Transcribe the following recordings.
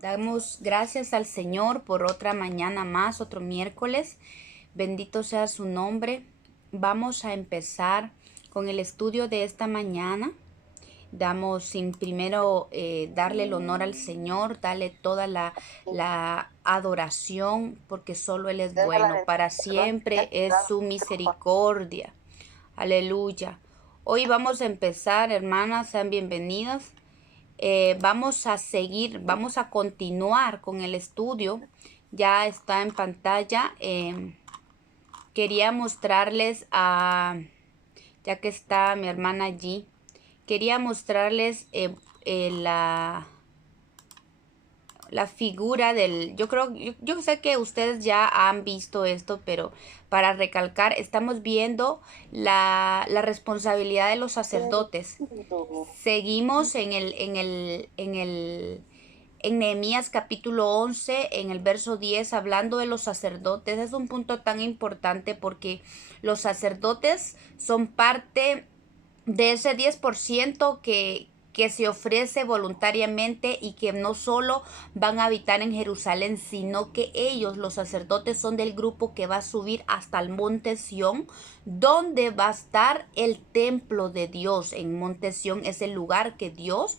Damos gracias al Señor por otra mañana más, otro miércoles. Bendito sea su nombre. Vamos a empezar con el estudio de esta mañana. Damos sin primero darle el honor al Señor, darle toda la adoración, porque solo Él es bueno. Para siempre es su misericordia. Aleluya. Hoy vamos a empezar, hermanas, sean bienvenidas. Vamos a continuar con el estudio. Ya está en pantalla. Quería mostrarles ya que está mi hermana allí, quería mostrarles la figura yo sé que ustedes ya han visto esto, pero para recalcar, estamos viendo la responsabilidad de los sacerdotes. Seguimos en Nehemías capítulo 11, en el verso 10, hablando de los sacerdotes. Es un punto tan importante porque los sacerdotes son parte de ese 10% que se ofrece voluntariamente y que no solo van a habitar en Jerusalén, sino que ellos, los sacerdotes, son del grupo que va a subir hasta el monte Sión, donde va a estar el templo de Dios. En monte Sión es el lugar que Dios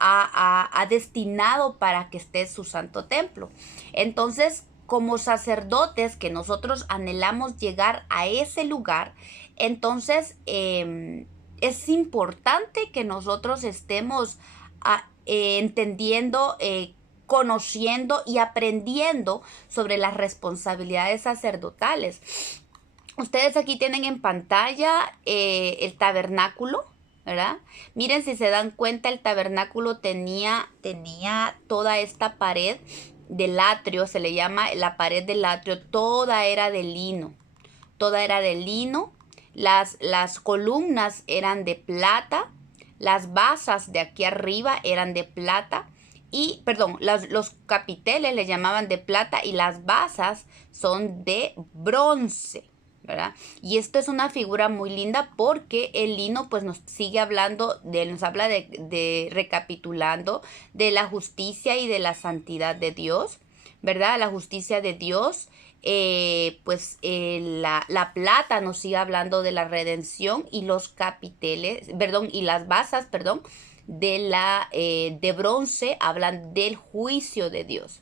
ha destinado para que esté su santo templo. Entonces, como sacerdotes que nosotros anhelamos llegar a ese lugar, entonces es importante que nosotros estemos entendiendo, conociendo y aprendiendo sobre las responsabilidades sacerdotales. Ustedes aquí tienen en pantalla el tabernáculo, ¿verdad? Miren, si se dan cuenta, el tabernáculo tenía toda esta pared del atrio, se le llama la pared del atrio, toda era de lino. Toda era de lino. Las columnas eran de plata. Las basas de aquí arriba eran de plata. Y, perdón, los capiteles le llamaban de plata y las basas son de bronce, ¿verdad? Y esto es una figura muy linda porque el lino pues nos sigue hablando, nos habla recapitulando de la justicia y de la santidad de Dios, ¿verdad? La justicia de Dios. La plata nos sigue hablando de la redención y los capiteles, perdón, y las basas, perdón, de bronce hablan del juicio de Dios.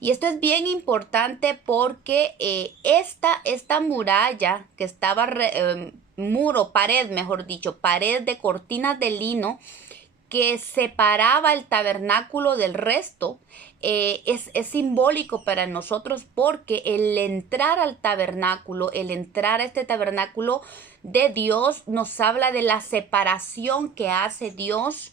Y esto es bien importante porque esta muralla que estaba, pared, mejor dicho, pared de cortinas de lino que separaba el tabernáculo del resto, es simbólico para nosotros porque el entrar al tabernáculo, el entrar a este tabernáculo de Dios nos habla de la separación que hace Dios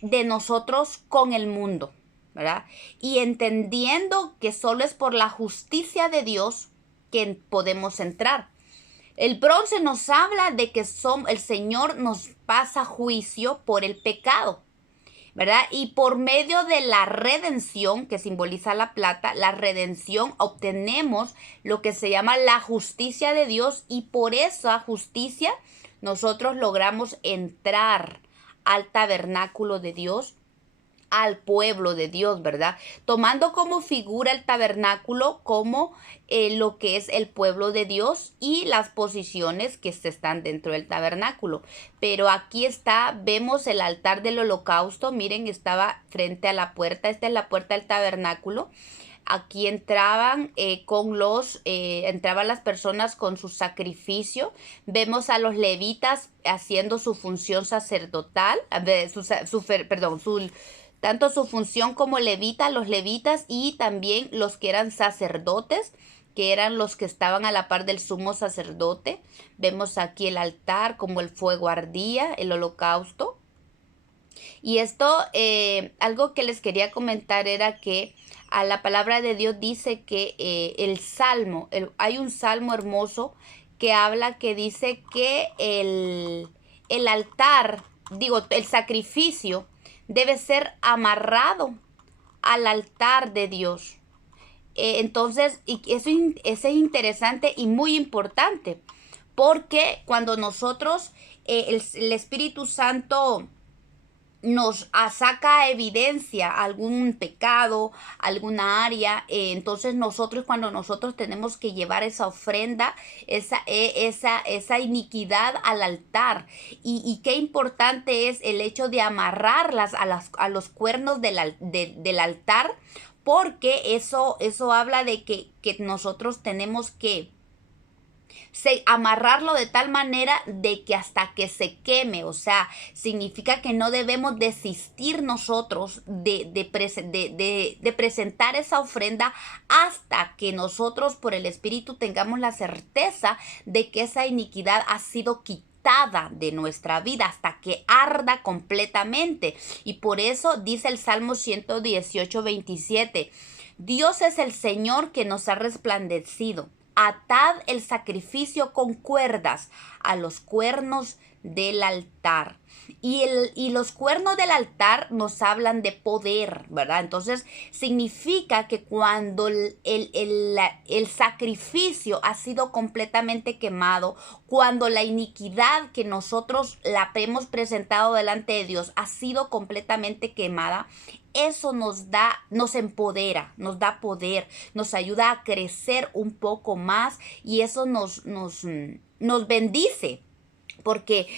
de nosotros con el mundo, ¿verdad? Y entendiendo que solo es por la justicia de Dios que podemos entrar. El bronce nos habla de que el Señor nos pasa juicio por el pecado, ¿verdad? Y por medio de la redención, que simboliza la plata, la redención, obtenemos lo que se llama la justicia de Dios y por esa justicia nosotros logramos entrar al tabernáculo de Dios, al pueblo de Dios, ¿verdad? Tomando como figura el tabernáculo como lo que es el pueblo de Dios y las posiciones que están dentro del tabernáculo. Pero aquí vemos el altar del holocausto, miren, estaba frente a la puerta, esta es la puerta del tabernáculo. Aquí entraban entraban las personas con su sacrificio. Vemos a los levitas haciendo su función sacerdotal, tanto su función como los levitas y también los que eran sacerdotes, que eran los que estaban a la par del sumo sacerdote. Vemos aquí el altar, como el fuego ardía, el holocausto. Y esto, algo que les quería comentar era que a la palabra de Dios dice que hay un salmo hermoso que habla, que dice que el altar, el sacrificio debe ser amarrado al altar de Dios. Entonces, eso es interesante y muy importante, porque cuando nosotros, el Espíritu Santo nos saca a evidencia algún pecado, alguna área, entonces nosotros cuando nosotros tenemos que llevar esa ofrenda, esa iniquidad al altar, y qué importante es el hecho de amarrarlas a los cuernos del altar, porque eso habla de que nosotros tenemos que amarrarlo de tal manera de que hasta que se queme, o sea, significa que no debemos desistir nosotros de presentar esa ofrenda hasta que nosotros por el Espíritu tengamos la certeza de que esa iniquidad ha sido quitada de nuestra vida hasta que arda completamente. Y por eso dice el Salmo 118:27, Dios es el Señor que nos ha resplandecido. Atad el sacrificio con cuerdas a los cuernos del altar. Y los cuernos del altar nos hablan de poder, ¿verdad? Entonces significa que cuando el sacrificio ha sido completamente quemado, cuando la iniquidad que nosotros la hemos presentado delante de Dios ha sido completamente quemada, eso nos empodera, nos da poder, nos ayuda a crecer un poco más, y eso nos bendice, porque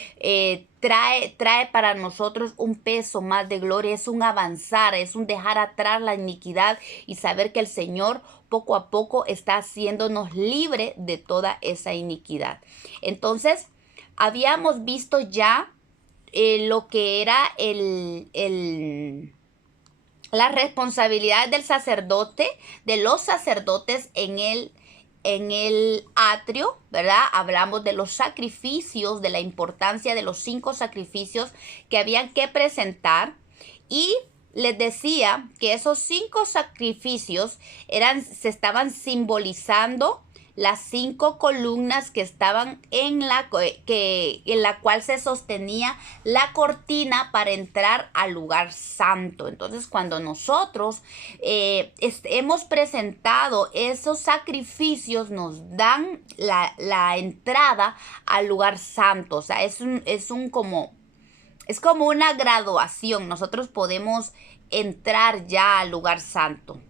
trae para nosotros un peso más de gloria, es un avanzar, es un dejar atrás la iniquidad y saber que el Señor poco a poco está haciéndonos libre de toda esa iniquidad. Entonces, habíamos visto ya lo que era la responsabilidad del sacerdote, de los sacerdotes en el atrio, ¿verdad? Hablamos de los sacrificios, de la importancia de los 5 sacrificios que habían que presentar, y les decía que esos 5 sacrificios se estaban simbolizando las 5 columnas que estaban en la cual se sostenía la cortina para entrar al lugar santo. Entonces, cuando nosotros hemos presentado esos sacrificios, nos dan la entrada al lugar santo. O sea, es como una graduación. Nosotros podemos entrar ya al lugar santo.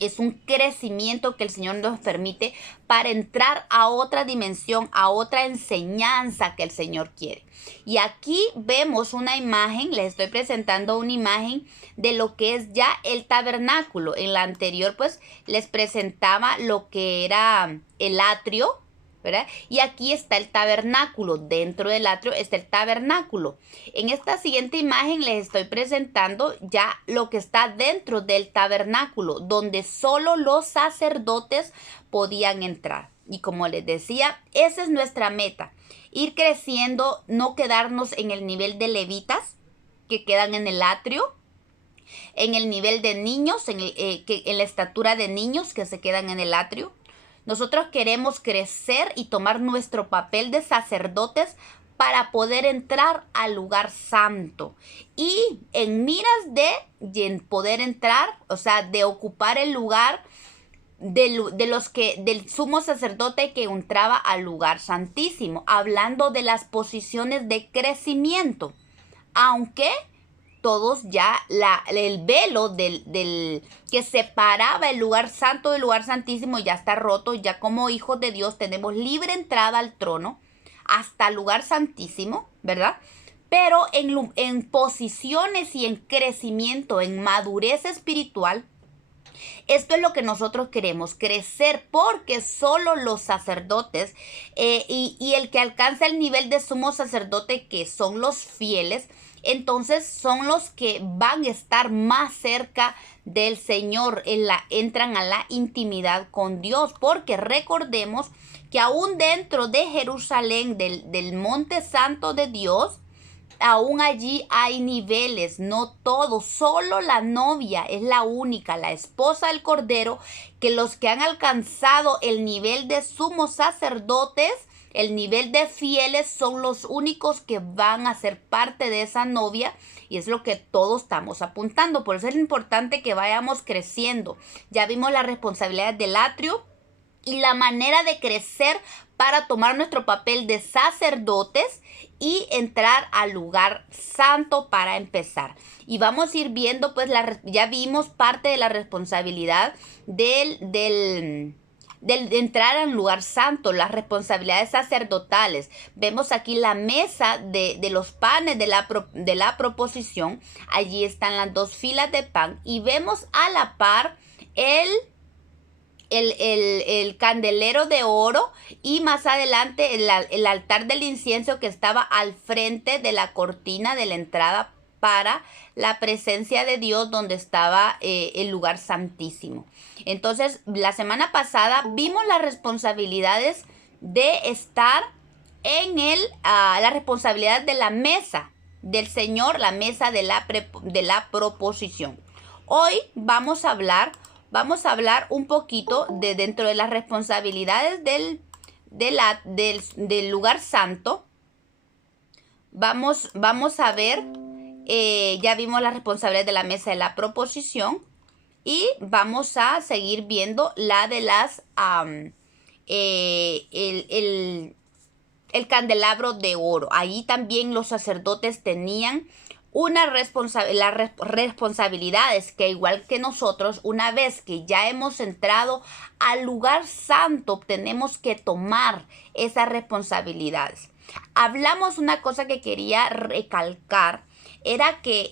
Es un crecimiento que el Señor nos permite para entrar a otra dimensión, a otra enseñanza que el Señor quiere. Y aquí vemos una imagen, les estoy presentando una imagen de lo que es ya el tabernáculo. En la anterior, pues, les presentaba lo que era el atrio, ¿verdad? Y aquí está el tabernáculo. Dentro del atrio está el tabernáculo. En esta siguiente imagen les estoy presentando ya lo que está dentro del tabernáculo, donde solo los sacerdotes podían entrar. Y como les decía, esa es nuestra meta: ir creciendo, no quedarnos en el nivel de levitas que quedan en el atrio, en el nivel de niños, en la estatura de niños que se quedan en el atrio. Nosotros queremos crecer y tomar nuestro papel de sacerdotes para poder entrar al lugar santo. Y en miras de poder entrar, o sea, de ocupar el lugar del sumo sacerdote que entraba al lugar santísimo. Hablando de las posiciones de crecimiento. Aunque todos ya el velo que separaba el lugar santo del lugar santísimo ya está roto. Ya como hijos de Dios tenemos libre entrada al trono hasta el lugar santísimo, ¿verdad? Pero en posiciones y en crecimiento, en madurez espiritual, esto es lo que nosotros queremos, crecer, porque solo los sacerdotes y el que alcanza el nivel de sumo sacerdote, que son los fieles, entonces son los que van a estar más cerca del Señor, entran a la intimidad con Dios, porque recordemos que aún dentro de Jerusalén, del monte santo de Dios, aún allí hay niveles, no todos, solo la novia es la única, la esposa del Cordero, que los que han alcanzado el nivel de sumos sacerdotes, el nivel de fieles, son los únicos que van a ser parte de esa novia, y es lo que todos estamos apuntando. Por eso es importante que vayamos creciendo. Ya vimos las responsabilidades del atrio y la manera de crecer para tomar nuestro papel de sacerdotes y entrar al lugar santo para empezar. Y vamos a ir viendo, pues ya vimos parte de la responsabilidad de entrar al lugar santo, las responsabilidades sacerdotales. Vemos aquí la mesa de los panes de la proposición. Allí están las 2 filas de pan y vemos a la par el candelero de oro y más adelante el altar del incienso que estaba al frente de la cortina de la entrada para la presencia de Dios, donde estaba el lugar santísimo. Entonces, la semana pasada vimos las responsabilidades de estar en la responsabilidad de la mesa del Señor, la mesa de la proposición. Hoy vamos a hablar un poquito de dentro de las responsabilidades del lugar santo. Vamos a ver, ya vimos las responsabilidades de la mesa de la proposición y vamos a seguir viendo la de las el candelabro de oro. Ahí también los sacerdotes tenían las responsabilidades que, igual que nosotros, una vez que ya hemos entrado al lugar santo, tenemos que tomar esas responsabilidades. Hablamos una cosa que quería recalcar, era que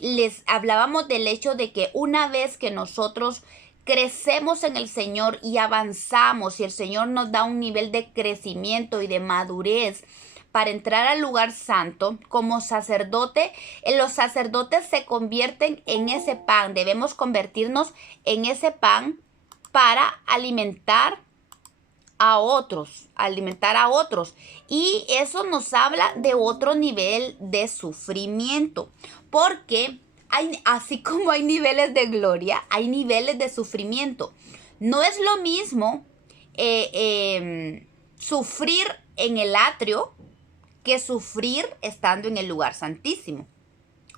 les hablábamos del hecho de que una vez que nosotros crecemos en el Señor y avanzamos y el Señor nos da un nivel de crecimiento y de madurez para entrar al lugar santo, como sacerdote, los sacerdotes se convierten en ese pan. Debemos convertirnos en ese pan para alimentar a otros. Y eso nos habla de otro nivel de sufrimiento, porque así como hay niveles de gloria, hay niveles de sufrimiento. No es lo mismo sufrir en el atrio que sufrir estando en el lugar santísimo.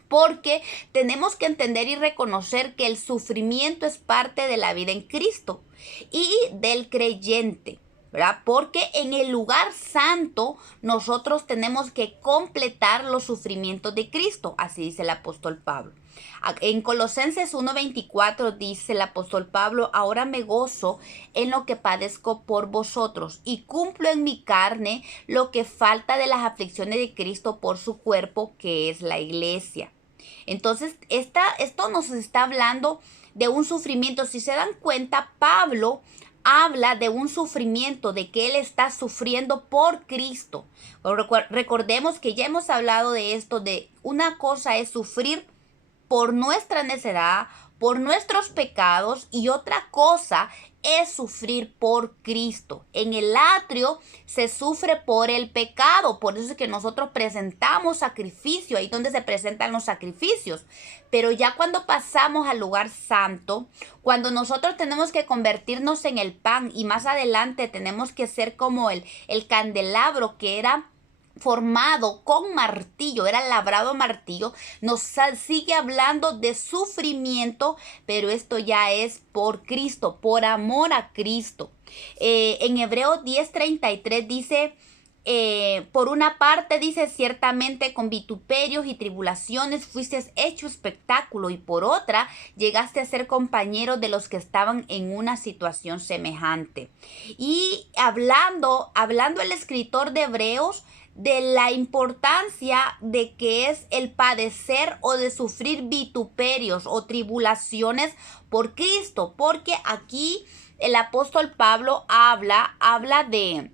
Porque tenemos que entender y reconocer que el sufrimiento es parte de la vida en Cristo y del creyente, ¿verdad? Porque en el lugar santo nosotros tenemos que completar los sufrimientos de Cristo, así dice el apóstol Pablo. En Colosenses 1:24 dice el apóstol Pablo: ahora me gozo en lo que padezco por vosotros y cumplo en mi carne lo que falta de las aflicciones de Cristo por su cuerpo, que es la iglesia. Entonces, esto nos está hablando de un sufrimiento. Si se dan cuenta, Pablo habla de un sufrimiento, de que él está sufriendo por Cristo. Recordemos que ya hemos hablado de esto, de una cosa es sufrir por nuestra necedad, por nuestros pecados, y otra cosa es sufrir por Cristo. En el atrio se sufre por el pecado, por eso es que nosotros presentamos sacrificio, ahí donde se presentan los sacrificios. Pero ya cuando pasamos al lugar santo, cuando nosotros tenemos que convertirnos en el pan y más adelante tenemos que ser como el candelabro que era formado con martillo, era labrado a martillo, nos sigue hablando de sufrimiento, pero esto ya es por Cristo, por amor a Cristo. En Hebreos 10:33 dice, por una parte dice, ciertamente con vituperios y tribulaciones fuiste hecho espectáculo, y por otra llegaste a ser compañero de los que estaban en una situación semejante. Y hablando el escritor de Hebreos de la importancia de que es el padecer o de sufrir vituperios o tribulaciones por Cristo, porque aquí el apóstol Pablo habla de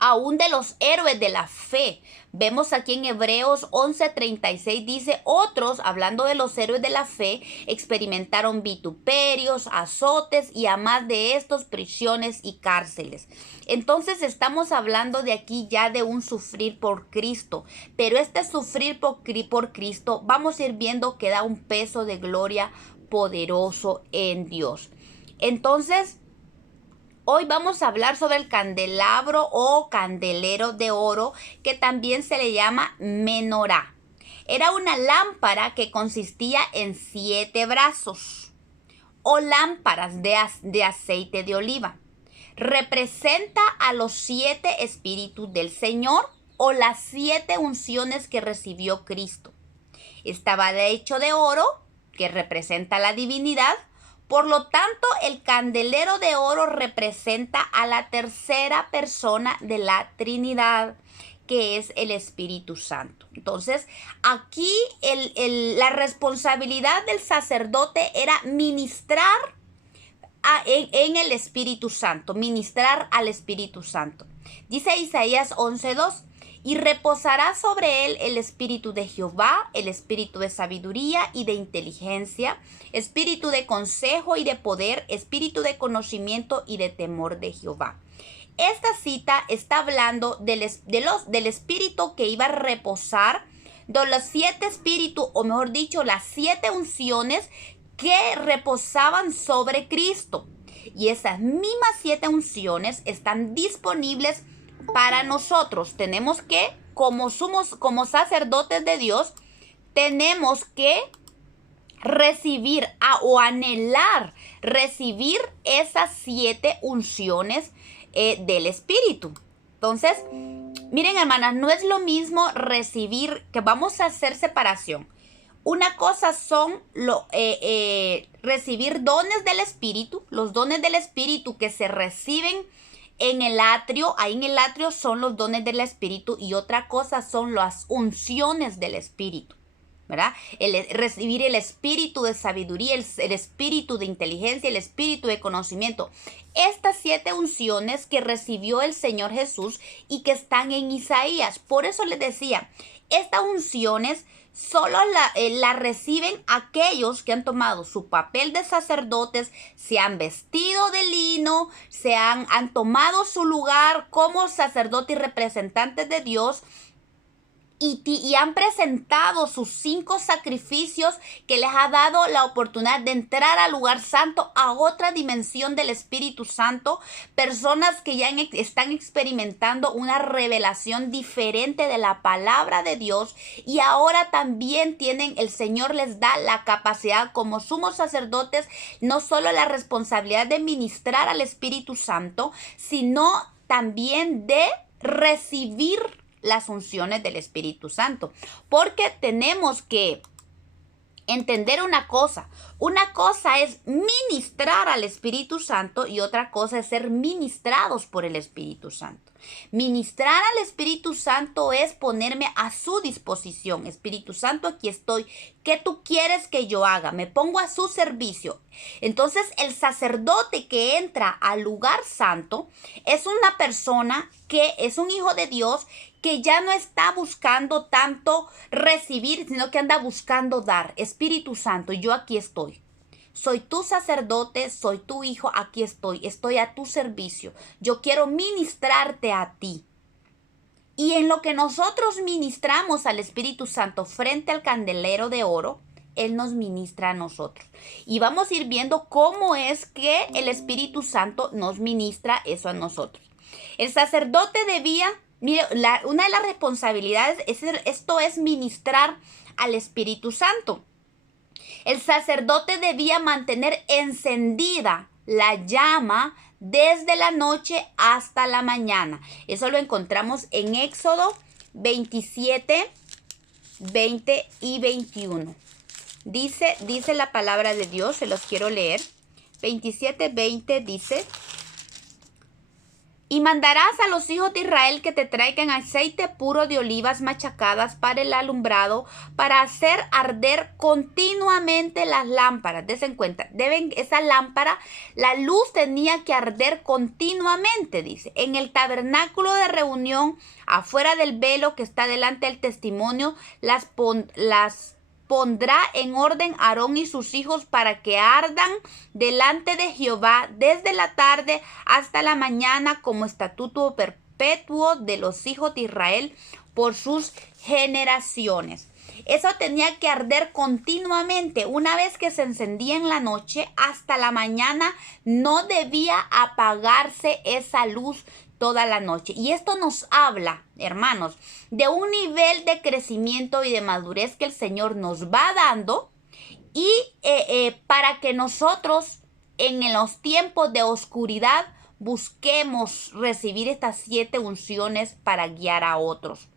aún de los héroes de la fe. Vemos aquí en Hebreos 11:36 dice, otros, hablando de los héroes de la fe, experimentaron vituperios, azotes y a más de estos prisiones y cárceles. Entonces estamos hablando de aquí ya de un sufrir por Cristo, pero este sufrir por Cristo vamos a ir viendo que da un peso de gloria poderoso en Dios. Entonces, hoy vamos a hablar sobre el candelabro o candelero de oro, que también se le llama menorá. Era una lámpara que consistía en 7 brazos o lámparas de aceite de oliva. representa a los 7 espíritus del Señor o las 7 unciones que recibió Cristo. Estaba hecho de oro, que representa la divinidad. Por lo tanto, el candelero de oro representa a la tercera persona de la Trinidad, que es el Espíritu Santo. Entonces, aquí la responsabilidad del sacerdote era ministrar en el Espíritu Santo, ministrar al Espíritu Santo. Dice Isaías 11:2, y reposará sobre él el espíritu de Jehová, el espíritu de sabiduría y de inteligencia, espíritu de consejo y de poder, espíritu de conocimiento y de temor de Jehová. Esta cita está hablando del espíritu que iba a reposar, de los 7 espíritus, o mejor dicho, las 7 unciones que reposaban sobre Cristo. Y esas mismas 7 unciones están disponibles para nosotros. Tenemos que, como sacerdotes de Dios, tenemos que recibir o anhelar recibir esas 7 unciones del Espíritu. Entonces, miren, hermanas, no es lo mismo recibir, que vamos a hacer separación. Una cosa son recibir dones del Espíritu, los dones del Espíritu que se reciben en el atrio. Ahí en el atrio son los dones del Espíritu, y otra cosa son las unciones del Espíritu, ¿verdad? Recibir el espíritu de sabiduría, el espíritu de inteligencia, el espíritu de conocimiento. Estas 7 unciones que recibió el Señor Jesús y que están en Isaías. Por eso les decía, estas unciones solo la reciben aquellos que han tomado su papel de sacerdotes, se han vestido de lino, han tomado su lugar como sacerdotes y representantes de Dios, y han presentado sus 5 sacrificios que les ha dado la oportunidad de entrar al lugar santo, a otra dimensión del Espíritu Santo. Personas que ya están experimentando una revelación diferente de la palabra de Dios, y ahora también el Señor les da la capacidad como sumos sacerdotes, no solo la responsabilidad de ministrar al Espíritu Santo, sino también de recibir las unciones del Espíritu Santo. Porque tenemos que entender una cosa es ministrar al Espíritu Santo, y otra cosa es ser ministrados por el Espíritu Santo. Ministrar al Espíritu Santo es ponerme a su disposición. Espíritu Santo, aquí estoy. ¿Qué tú quieres que yo haga? Me pongo a su servicio. Entonces, el sacerdote que entra al lugar santo es una persona que es un hijo de Dios, que ya no está buscando tanto recibir, sino que anda buscando dar. Espíritu Santo, yo aquí estoy. Soy tu sacerdote, soy tu hijo, aquí estoy a tu servicio. Yo quiero ministrarte a ti. Y en lo que nosotros ministramos al Espíritu Santo frente al candelero de oro, Él nos ministra a nosotros. Y vamos a ir viendo cómo es que el Espíritu Santo nos ministra eso a nosotros. El sacerdote debía, mire, una de las responsabilidades es ministrar al Espíritu Santo. El sacerdote debía mantener encendida la llama desde la noche hasta la mañana. Eso lo encontramos en Éxodo 27, 20 y 21. Dice la palabra de Dios, se los quiero leer. 27, 20 dice: y mandarás a los hijos de Israel que te traigan aceite puro de olivas machacadas para el alumbrado, para hacer arder continuamente las lámparas. Desen cuenta, esa lámpara, la luz tenía que arder continuamente, dice. En el tabernáculo de reunión, afuera del velo que está delante del testimonio, las pondrá en orden Aarón y sus hijos para que ardan delante de Jehová desde la tarde hasta la mañana, como estatuto perpetuo de los hijos de Israel por sus generaciones. Eso tenía que arder continuamente. Una vez que se encendía en la noche hasta la mañana, no debía apagarse esa luz toda la noche. Y esto nos habla, hermanos, de un nivel de crecimiento y de madurez que el Señor nos va dando, y para que nosotros en los tiempos de oscuridad busquemos recibir estas 7 unciones para guiar a otros.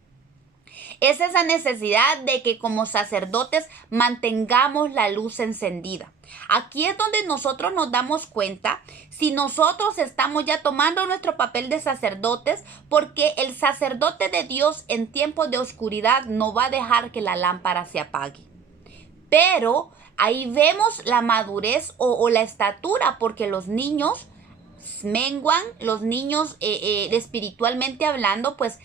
Es esa necesidad de que como sacerdotes mantengamos la luz encendida. Aquí es donde nosotros nos damos cuenta si nosotros estamos ya tomando nuestro papel de sacerdotes, porque el sacerdote de Dios en tiempos de oscuridad no va a dejar que la lámpara se apague. Pero ahí vemos la madurez o la estatura, porque los niños menguan, los niños espiritualmente hablando, pues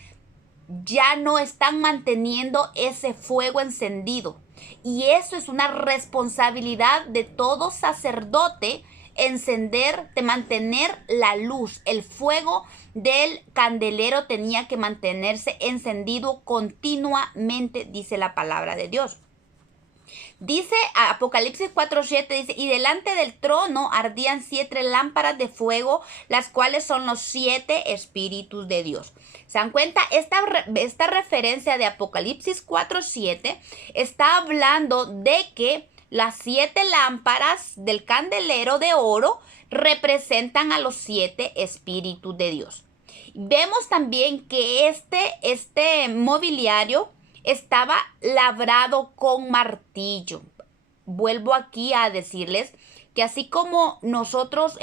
ya no están manteniendo ese fuego encendido. Y eso es una responsabilidad de todo sacerdote, de mantener la luz. El fuego del candelero tenía que mantenerse encendido continuamente, dice la palabra de Dios. Dice Apocalipsis 4:7, dice, y delante del trono ardían 7 lámparas de fuego, las cuales son los 7 espíritus de Dios. ¿Se dan cuenta? Esta referencia de Apocalipsis 4:7 está hablando de que las 7 lámparas del candelero de oro representan a los 7 espíritus de Dios. Vemos también que este mobiliario estaba labrado con martillo. Vuelvo aquí a decirles que así como nosotros,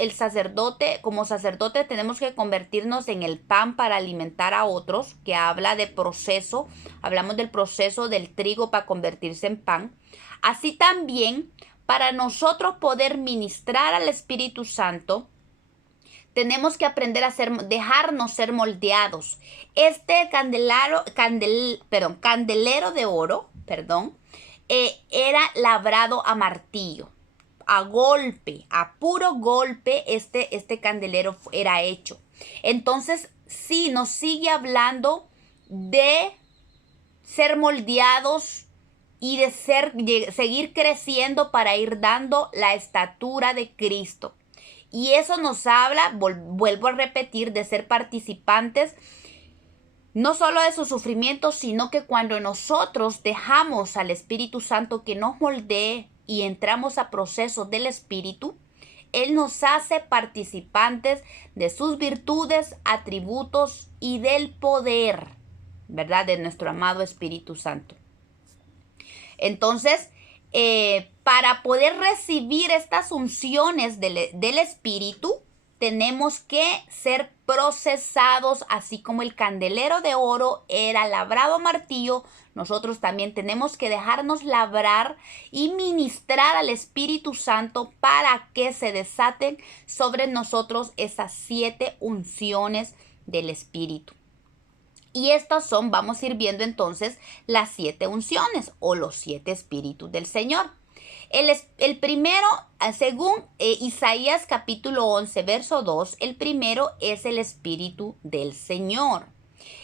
como sacerdote, tenemos que convertirnos en el pan para alimentar a otros, que habla de proceso, hablamos del proceso del trigo para convertirse en pan. Así también, para nosotros poder ministrar al Espíritu Santo, tenemos que aprender a dejarnos ser moldeados. Este candelero de oro, era labrado a martillo, a golpe, a puro golpe. Este candelero era hecho. Entonces, sí, nos sigue hablando de ser moldeados y de seguir creciendo para ir dando la estatura de Cristo. Y eso nos habla, vuelvo a repetir, de ser participantes no solo de sus sufrimientos, sino que cuando nosotros dejamos al Espíritu Santo que nos moldee y entramos a procesos del Espíritu, Él nos hace participantes de sus virtudes, atributos y del poder, ¿verdad? De nuestro amado Espíritu Santo. Entonces, para poder recibir estas unciones del Espíritu, tenemos que ser procesados, así como el candelero de oro era labrado a martillo. Nosotros también tenemos que dejarnos labrar y ministrar al Espíritu Santo para que se desaten sobre nosotros esas 7 unciones del Espíritu. Y estas vamos a ir viendo entonces las 7 unciones o los 7 espíritus del Señor. El primero, según Isaías capítulo 11, verso 2, el primero es el Espíritu del Señor.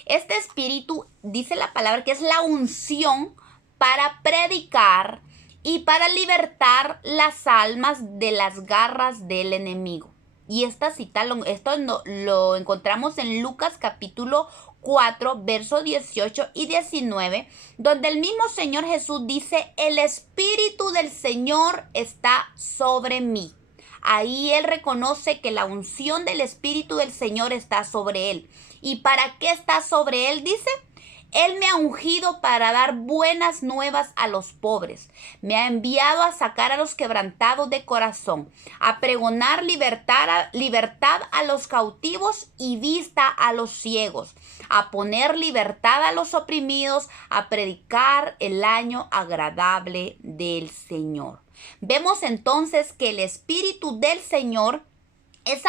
Este espíritu, dice la palabra, que es la unción para predicar y para libertar las almas de las garras del enemigo. Y esta cita, esto lo encontramos en Lucas capítulo 4, versos 18 y 19, donde el mismo Señor Jesús dice, el Espíritu del Señor está sobre mí. Ahí Él reconoce que la unción del Espíritu del Señor está sobre Él. ¿Y para qué está sobre Él? Dice, Él me ha ungido para dar buenas nuevas a los pobres. Me ha enviado a sacar a los quebrantados de corazón, a pregonar libertad a los cautivos y vista a los ciegos, a poner libertad a los oprimidos, a predicar el año agradable del Señor. Vemos entonces que el Espíritu del Señor es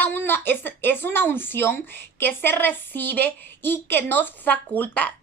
una unción que se recibe y que nos faculta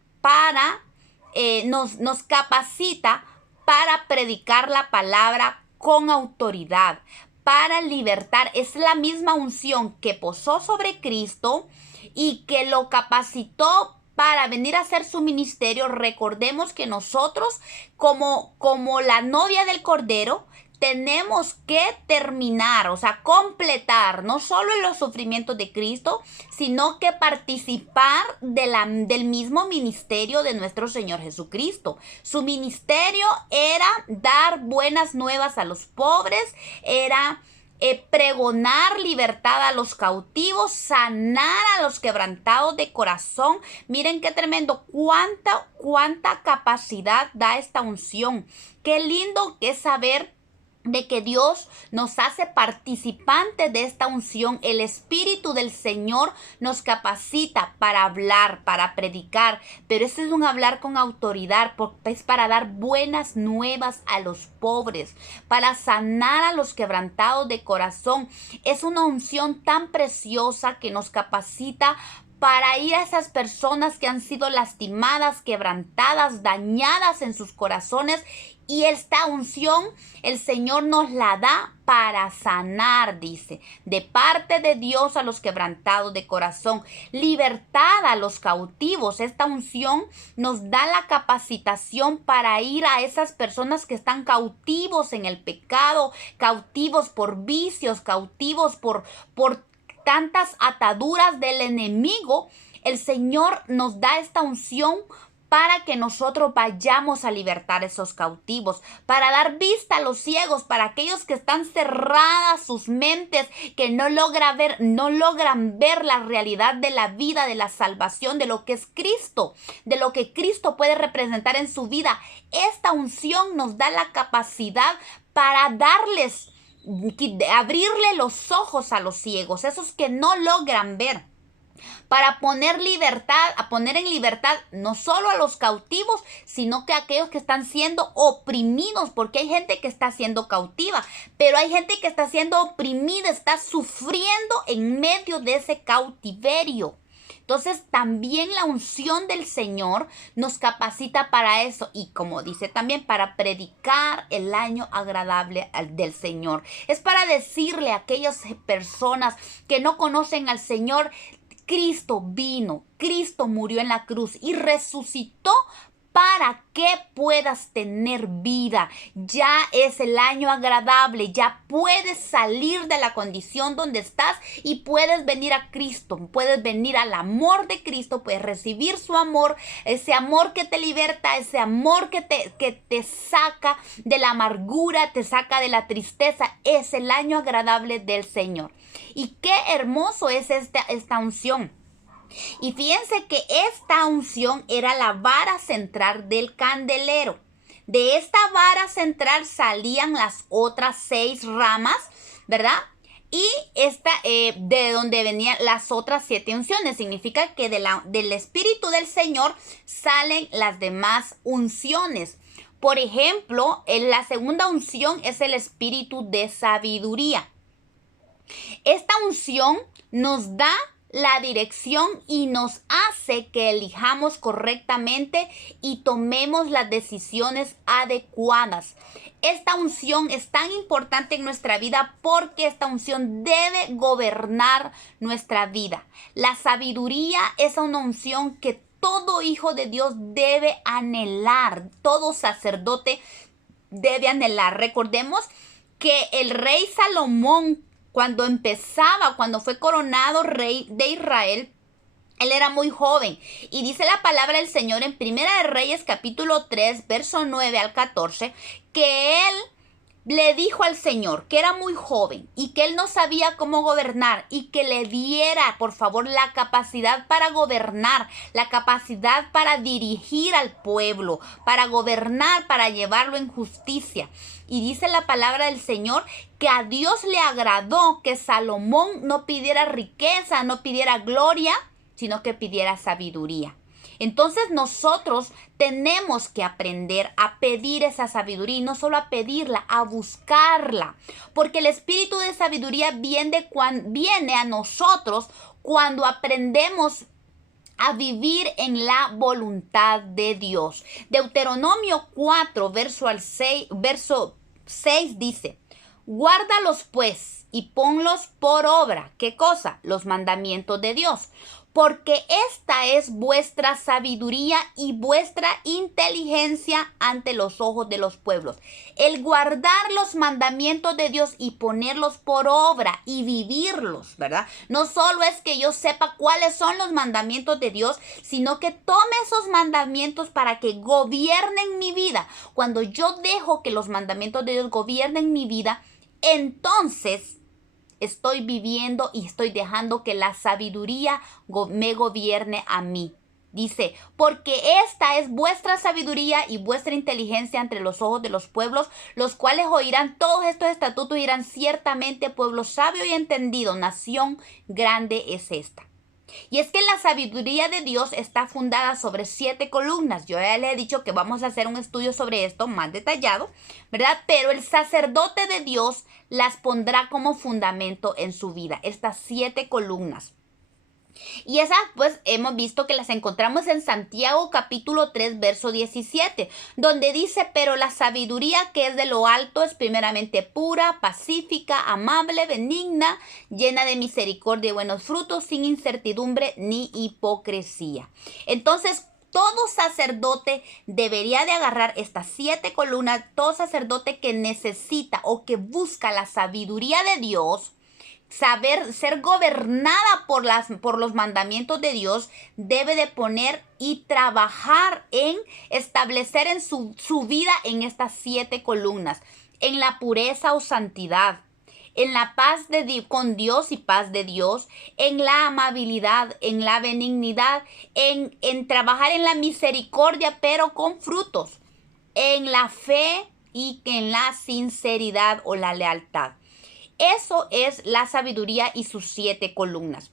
nos capacita para predicar la palabra con autoridad, para libertar. Es la misma unción que posó sobre Cristo y que lo capacitó para venir a hacer su ministerio. Recordemos que nosotros, como la novia del Cordero, tenemos que terminar, o sea, completar no solo los sufrimientos de Cristo, sino que participar del mismo ministerio de nuestro Señor Jesucristo. Su ministerio era dar buenas nuevas a los pobres, era pregonar libertad a los cautivos, sanar a los quebrantados de corazón. Miren qué tremendo, cuánta capacidad da esta unción. Qué lindo es saber de que Dios nos hace participantes de esta unción. El Espíritu del Señor nos capacita para hablar, para predicar, pero este es un hablar con autoridad, es para dar buenas nuevas a los pobres, para sanar a los quebrantados de corazón. Es una unción tan preciosa que nos capacita para ir a esas personas que han sido lastimadas, quebrantadas, dañadas en sus corazones. Y esta unción el Señor nos la da para sanar, dice, de parte de Dios a los quebrantados de corazón, libertad a los cautivos. Esta unción nos da la capacitación para ir a esas personas que están cautivos en el pecado, cautivos por vicios, cautivos por tantas ataduras del enemigo. El Señor nos da esta unción para que nosotros vayamos a libertar a esos cautivos, para dar vista a los ciegos, para aquellos que están cerradas sus mentes, que no logran ver la realidad de la vida, de la salvación, de lo que es Cristo, de lo que Cristo puede representar en su vida. Esta unción nos da la capacidad para abrirle los ojos a los ciegos, esos que no logran ver, para poner en libertad no solo a los cautivos, sino que a aquellos que están siendo oprimidos, porque hay gente que está siendo cautiva, pero hay gente que está siendo oprimida, está sufriendo en medio de ese cautiverio. Entonces también la unción del Señor nos capacita para eso, y como dice también, para predicar el año agradable del Señor. Es para decirle a aquellas personas que no conocen al Señor: Cristo vino, Cristo murió en la cruz y resucitó para que puedas tener vida. Ya es el año agradable, ya puedes salir de la condición donde estás y puedes venir a Cristo, puedes venir al amor de Cristo, puedes recibir su amor, ese amor que te liberta, ese amor que te saca de la amargura, te saca de la tristeza. Es el año agradable del Señor. Y qué hermoso es esta unción. Y fíjense que esta unción era la vara central del candelero. De esta vara central salían las otras 6 ramas, ¿verdad? Y de donde venían las otras 7 unciones. Significa que del Espíritu del Señor salen las demás unciones. Por ejemplo, la segunda unción es el Espíritu de sabiduría. Esta unción nos da la dirección y nos hace que elijamos correctamente y tomemos las decisiones adecuadas. Esta unción es tan importante en nuestra vida porque esta unción debe gobernar nuestra vida. La sabiduría es una unción que todo hijo de Dios debe anhelar, todo sacerdote debe anhelar. Recordemos que el rey Salomón, cuando fue coronado rey de Israel, él era muy joven. Y dice la palabra del Señor en Primera de Reyes, capítulo 3, verso 9 al 14, que él le dijo al Señor que era muy joven y que él no sabía cómo gobernar, y que le diera, por favor, la capacidad para gobernar, la capacidad para dirigir al pueblo, para gobernar, para llevarlo en justicia. Y dice la palabra del Señor que a Dios le agradó que Salomón no pidiera riqueza, no pidiera gloria, sino que pidiera sabiduría. Entonces nosotros tenemos que aprender a pedir esa sabiduría, y no solo a pedirla, a buscarla. Porque el espíritu de sabiduría viene a nosotros cuando aprendemos a vivir en la voluntad de Dios. Deuteronomio 4, verso 6 dice: guárdalos pues y ponlos por obra. ¿Qué cosa? Los mandamientos de Dios. Porque esta es vuestra sabiduría y vuestra inteligencia ante los ojos de los pueblos. El guardar los mandamientos de Dios y ponerlos por obra y vivirlos, ¿verdad? No solo es que yo sepa cuáles son los mandamientos de Dios, sino que tome esos mandamientos para que gobiernen mi vida. Cuando yo dejo que los mandamientos de Dios gobiernen mi vida, entonces estoy viviendo y estoy dejando que la sabiduría me gobierne a mí. Dice, porque esta es vuestra sabiduría y vuestra inteligencia entre los ojos de los pueblos, los cuales oirán todos estos estatutos y dirán, ciertamente pueblo sabio y entendido, nación grande es esta. Y es que la sabiduría de Dios está fundada sobre 7 columnas. Yo ya le he dicho que vamos a hacer un estudio sobre esto más detallado, ¿verdad? Pero el sacerdote de Dios las pondrá como fundamento en su vida, estas 7 columnas. Y esas pues hemos visto que las encontramos en Santiago capítulo 3 verso 17, donde dice, pero la sabiduría que es de lo alto es primeramente pura, pacífica, amable, benigna, llena de misericordia y buenos frutos, sin incertidumbre ni hipocresía. Entonces, todo sacerdote debería de agarrar estas 7 columnas, todo sacerdote que necesita o que busca la sabiduría de Dios, saber ser gobernada por los mandamientos de Dios, debe de poner y trabajar en establecer en su vida en estas 7 columnas, en la pureza o santidad, en la paz con Dios y paz de Dios, en la amabilidad, en la benignidad, en trabajar en la misericordia pero con frutos, en la fe y en la sinceridad o la lealtad. Eso es la sabiduría y sus 7 columnas.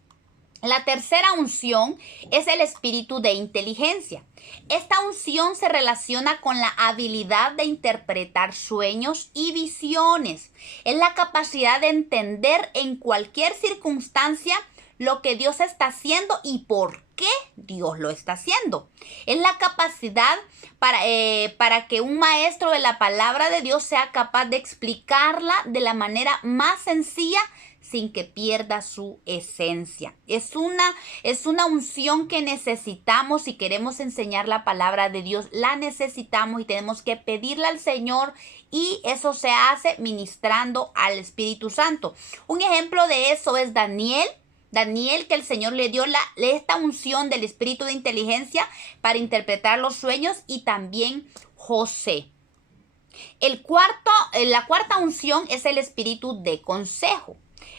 La tercera unción es el espíritu de inteligencia. Esta unción se relaciona con la habilidad de interpretar sueños y visiones. Es la capacidad de entender en cualquier circunstancia lo que Dios está haciendo y por qué Dios lo está haciendo. Es la capacidad para que un maestro de la palabra de Dios sea capaz de explicarla de la manera más sencilla sin que pierda su esencia. Es una unción que necesitamos si queremos enseñar la palabra de Dios. La necesitamos y tenemos que pedirle al Señor, y eso se hace ministrando al Espíritu Santo. Un ejemplo de eso es Daniel, que el Señor le dio esta unción del espíritu de inteligencia para interpretar los sueños, y también José. La cuarta unción es el espíritu de consejo.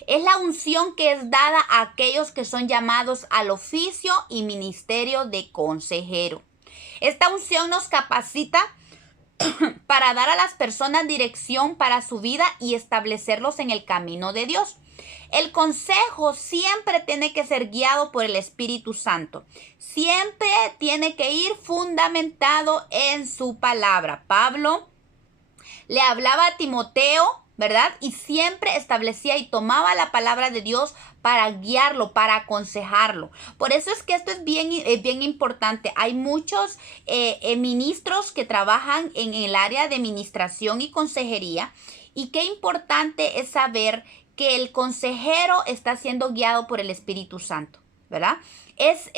Es la unción que es dada a aquellos que son llamados al oficio y ministerio de consejero. Esta unción nos capacita para dar a las personas dirección para su vida y establecerlos en el camino de Dios. El consejo siempre tiene que ser guiado por el Espíritu Santo. Siempre tiene que ir fundamentado en su palabra. Pablo le hablaba a Timoteo, ¿verdad? Y siempre establecía y tomaba la palabra de Dios para guiarlo, para aconsejarlo. Por eso es que esto es bien importante. Hay muchos ministros que trabajan en el área de administración y consejería, y qué importante es saber que el consejero está siendo guiado por el Espíritu Santo, ¿verdad? Es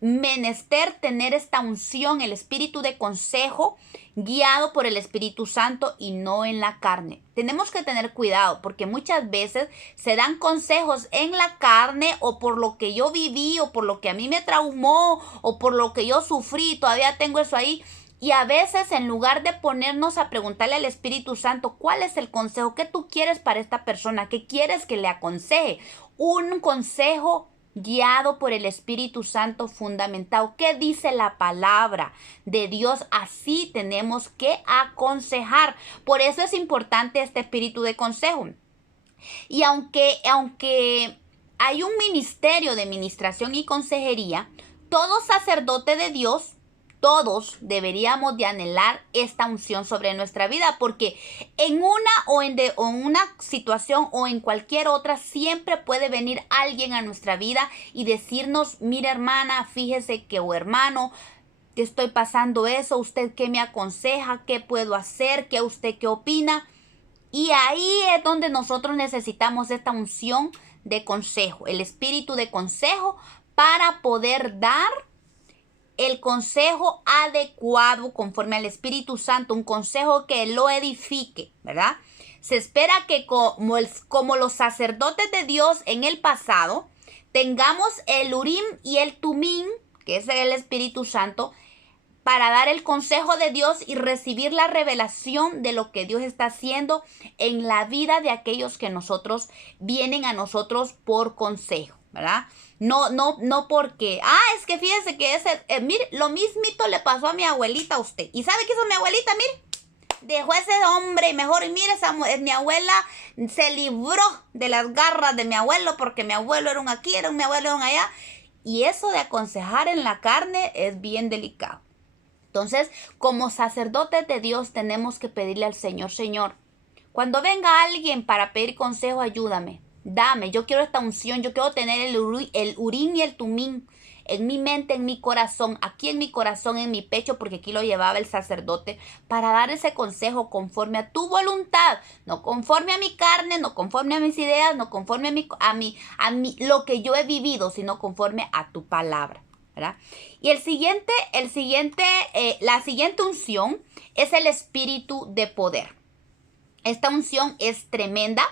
menester tener esta unción, el espíritu de consejo, guiado por el Espíritu Santo y no en la carne. Tenemos que tener cuidado porque muchas veces se dan consejos en la carne, o por lo que yo viví, o por lo que a mí me traumó, o por lo que yo sufrí, todavía tengo eso ahí. Y a veces, en lugar de ponernos a preguntarle al Espíritu Santo, ¿cuál es el consejo que tú quieres para esta persona? ¿Qué quieres que le aconseje? Un consejo guiado por el Espíritu Santo, fundamentado. ¿Qué dice la palabra de Dios? Así tenemos que aconsejar. Por eso es importante este espíritu de consejo. Y aunque hay un ministerio de administración y consejería, todo sacerdote de Dios, todos deberíamos de anhelar esta unción sobre nuestra vida, porque en una situación o en cualquier otra siempre puede venir alguien a nuestra vida y decirnos, mira hermana, fíjese que, o hermano, te estoy pasando eso, ¿usted qué me aconseja? ¿Qué puedo hacer? ¿Qué usted qué opina? Y ahí es donde nosotros necesitamos esta unción de consejo, el espíritu de consejo, para poder dar el consejo adecuado conforme al Espíritu Santo, un consejo que lo edifique, ¿verdad? Se espera que como los sacerdotes de Dios en el pasado, tengamos el Urim y el Tumim, que es el Espíritu Santo, para dar el consejo de Dios y recibir la revelación de lo que Dios está haciendo en la vida de aquellos que vienen a nosotros por consejo, ¿verdad? No porque, es que fíjese que mire, lo mismito le pasó a mi abuelita a usted. ¿Y sabe qué hizo mi abuelita? Mire, dejó a ese hombre y mejor, y mire, mi abuela se libró de las garras de mi abuelo porque mi abuelo era un aquí, mi abuelo era un allá. Y eso de aconsejar en la carne es bien delicado. Entonces, como sacerdotes de Dios tenemos que pedirle al Señor, Señor, cuando venga alguien para pedir consejo, ayúdame, dame, yo quiero esta unción, yo quiero tener el urín y el tumín en mi mente, en mi corazón, aquí en mi corazón, en mi pecho, porque aquí lo llevaba el sacerdote, para dar ese consejo conforme a tu voluntad, no conforme a mi carne, no conforme a mis ideas, no conforme a lo que yo he vivido, sino conforme a tu palabra, ¿verdad? Y la siguiente unción es el espíritu de poder. Esta unción es tremenda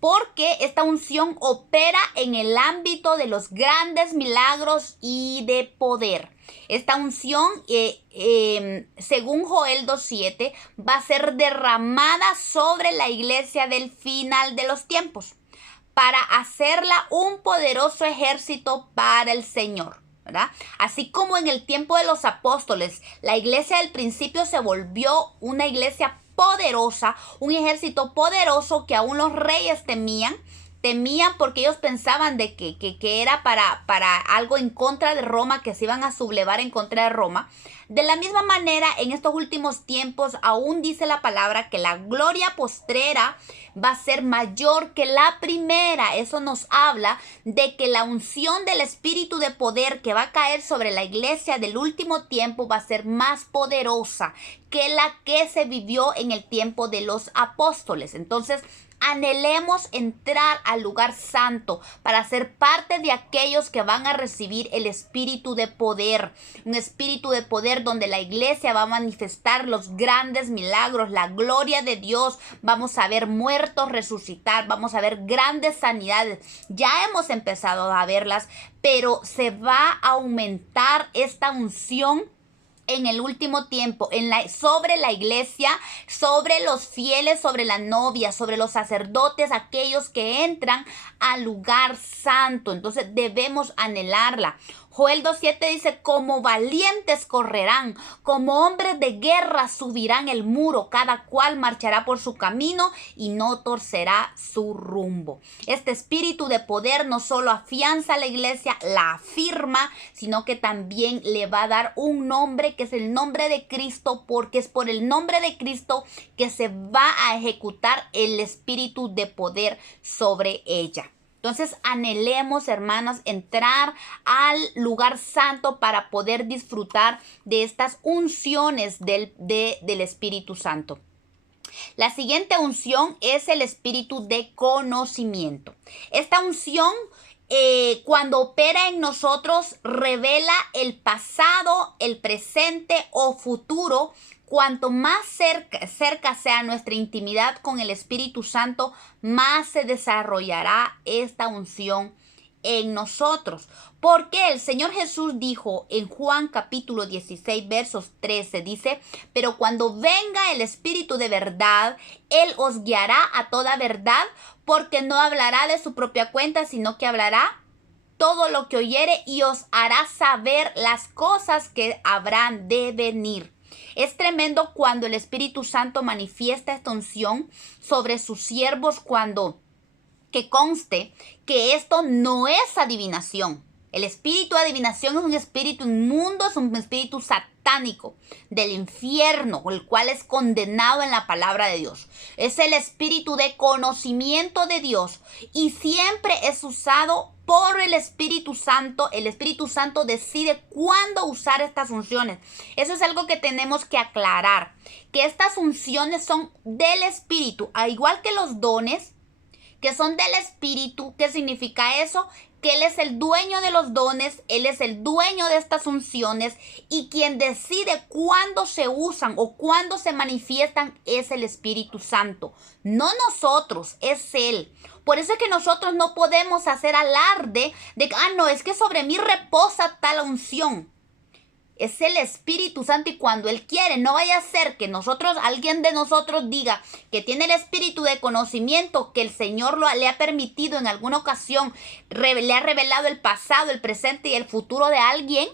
porque esta unción opera en el ámbito de los grandes milagros y de poder. Esta unción, según Joel 2:7, va a ser derramada sobre la iglesia del final de los tiempos para hacerla un poderoso ejército para el Señor, ¿verdad? Así como en el tiempo de los apóstoles, la iglesia del principio se volvió una iglesia poderosa, un ejército poderoso que aún los reyes temían porque ellos pensaban de que era para algo en contra de Roma, que se iban a sublevar en contra de Roma. De la misma manera, en estos últimos tiempos, aún dice la palabra que la gloria postrera va a ser mayor que la primera. Eso nos habla de que la unción del espíritu de poder que va a caer sobre la iglesia del último tiempo va a ser más poderosa que la que se vivió en el tiempo de los apóstoles. Entonces, anhelemos entrar al lugar santo para ser parte de aquellos que van a recibir el espíritu de poder. Un espíritu de poder donde la iglesia va a manifestar los grandes milagros, la gloria de Dios. Vamos a ver muertos resucitar, vamos a ver grandes sanidades. Ya hemos empezado a verlas, pero se va a aumentar esta unción en el último tiempo, sobre la iglesia, sobre los fieles, sobre la novia, sobre los sacerdotes, aquellos que entran al lugar santo. Entonces debemos anhelarla. Joel 2:7 dice, como valientes correrán, como hombres de guerra subirán el muro, cada cual marchará por su camino y no torcerá su rumbo. Este espíritu de poder no solo afianza a la iglesia, la afirma, sino que también le va a dar un nombre que es el nombre de Cristo, porque es por el nombre de Cristo que se va a ejecutar el espíritu de poder sobre ella. Entonces anhelemos, hermanos, entrar al lugar santo para poder disfrutar de estas unciones del Espíritu Santo. La siguiente unción es el espíritu de conocimiento. Esta unción, cuando opera en nosotros, revela el pasado, el presente o futuro. Cuanto más cerca sea nuestra intimidad con el Espíritu Santo, más se desarrollará esta unción en nosotros. Porque el Señor Jesús dijo en Juan capítulo 16 versos 13, dice, pero cuando venga el Espíritu de verdad, Él os guiará a toda verdad, porque no hablará de su propia cuenta, sino que hablará todo lo que oyere y os hará saber las cosas que habrán de venir. Es tremendo cuando el Espíritu Santo manifiesta esta unción sobre sus siervos, que conste que esto no es adivinación. El espíritu de adivinación es un espíritu inmundo, es un espíritu satánico del infierno, el cual es condenado en la palabra de Dios. Es el espíritu de conocimiento de Dios y siempre es usado por el Espíritu Santo. El Espíritu Santo decide cuándo usar estas unciones. Eso es algo que tenemos que aclarar, que estas unciones son del Espíritu, al igual que los dones que son del Espíritu. ¿Qué significa eso? Que Él es el dueño de los dones, Él es el dueño de estas unciones, y quien decide cuándo se usan o cuándo se manifiestan es el Espíritu Santo. No nosotros, es Él. Por eso es que nosotros no podemos hacer alarde de que, no, es que sobre mí reposa tal unción. Es el Espíritu Santo, y cuando Él quiere, no vaya a ser que alguien de nosotros diga que tiene el espíritu de conocimiento, que el Señor le ha permitido en alguna ocasión, le ha revelado el pasado, el presente y el futuro de alguien,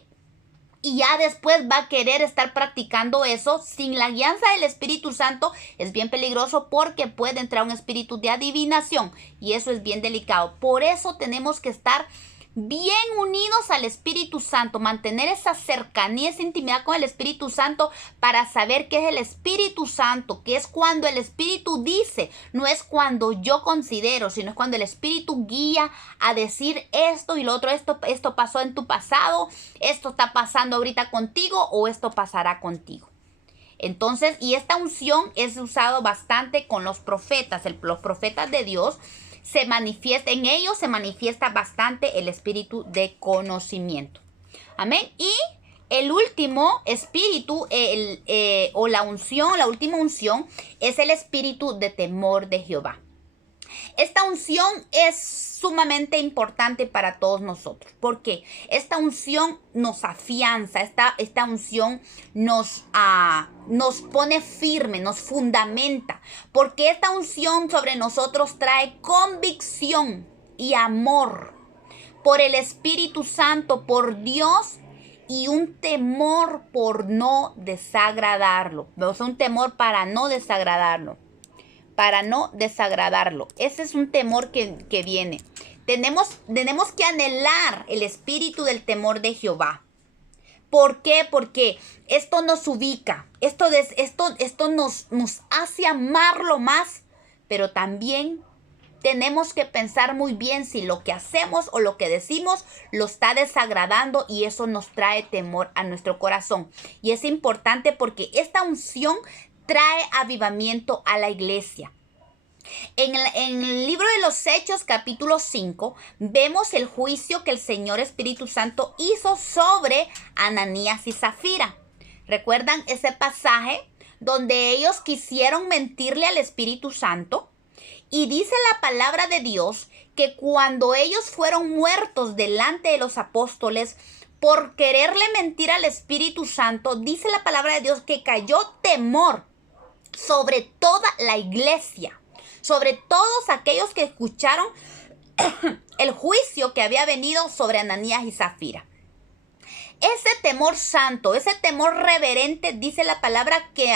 y ya después va a querer estar practicando eso sin la guianza del Espíritu Santo. Es bien peligroso porque puede entrar un espíritu de adivinación y eso es bien delicado. Por eso tenemos que estar bien unidos al Espíritu Santo, mantener esa cercanía, esa intimidad con el Espíritu Santo para saber qué es el Espíritu Santo, que es cuando el Espíritu dice, no es cuando yo considero, sino es cuando el Espíritu guía a decir esto y lo otro, esto pasó en tu pasado, esto está pasando ahorita contigo o esto pasará contigo. Entonces, y esta unción es usado bastante con los profetas, los profetas de Dios. En ellos se manifiesta bastante el espíritu de conocimiento. Amén. Y el último espíritu, la última unción, es el espíritu de temor de Jehová. Esta unción es sumamente importante para todos nosotros, porque esta unción nos afianza, esta unción nos pone firme, nos fundamenta, porque esta unción sobre nosotros trae convicción y amor por el Espíritu Santo, por Dios, y un temor por no desagradarlo, o sea, un temor para no desagradarlo. Ese es un temor que viene. Tenemos que anhelar el espíritu del temor de Jehová. ¿Por qué? Porque esto nos ubica, esto nos hace amarlo más, pero también tenemos que pensar muy bien si lo que hacemos o lo que decimos lo está desagradando, y eso nos trae temor a nuestro corazón. Y es importante porque esta unción trae avivamiento a la iglesia. En el libro de los Hechos, capítulo 5, vemos el juicio que el Señor Espíritu Santo hizo sobre Ananías y Zafira. ¿Recuerdan ese pasaje donde ellos quisieron mentirle al Espíritu Santo? Y dice la palabra de Dios que cuando ellos fueron muertos delante de los apóstoles por quererle mentir al Espíritu Santo, dice la palabra de Dios que cayó temor sobre toda la iglesia, sobre todos aquellos que escucharon el juicio que había venido sobre Ananías y Zafira. Ese temor santo, ese temor reverente, dice la palabra que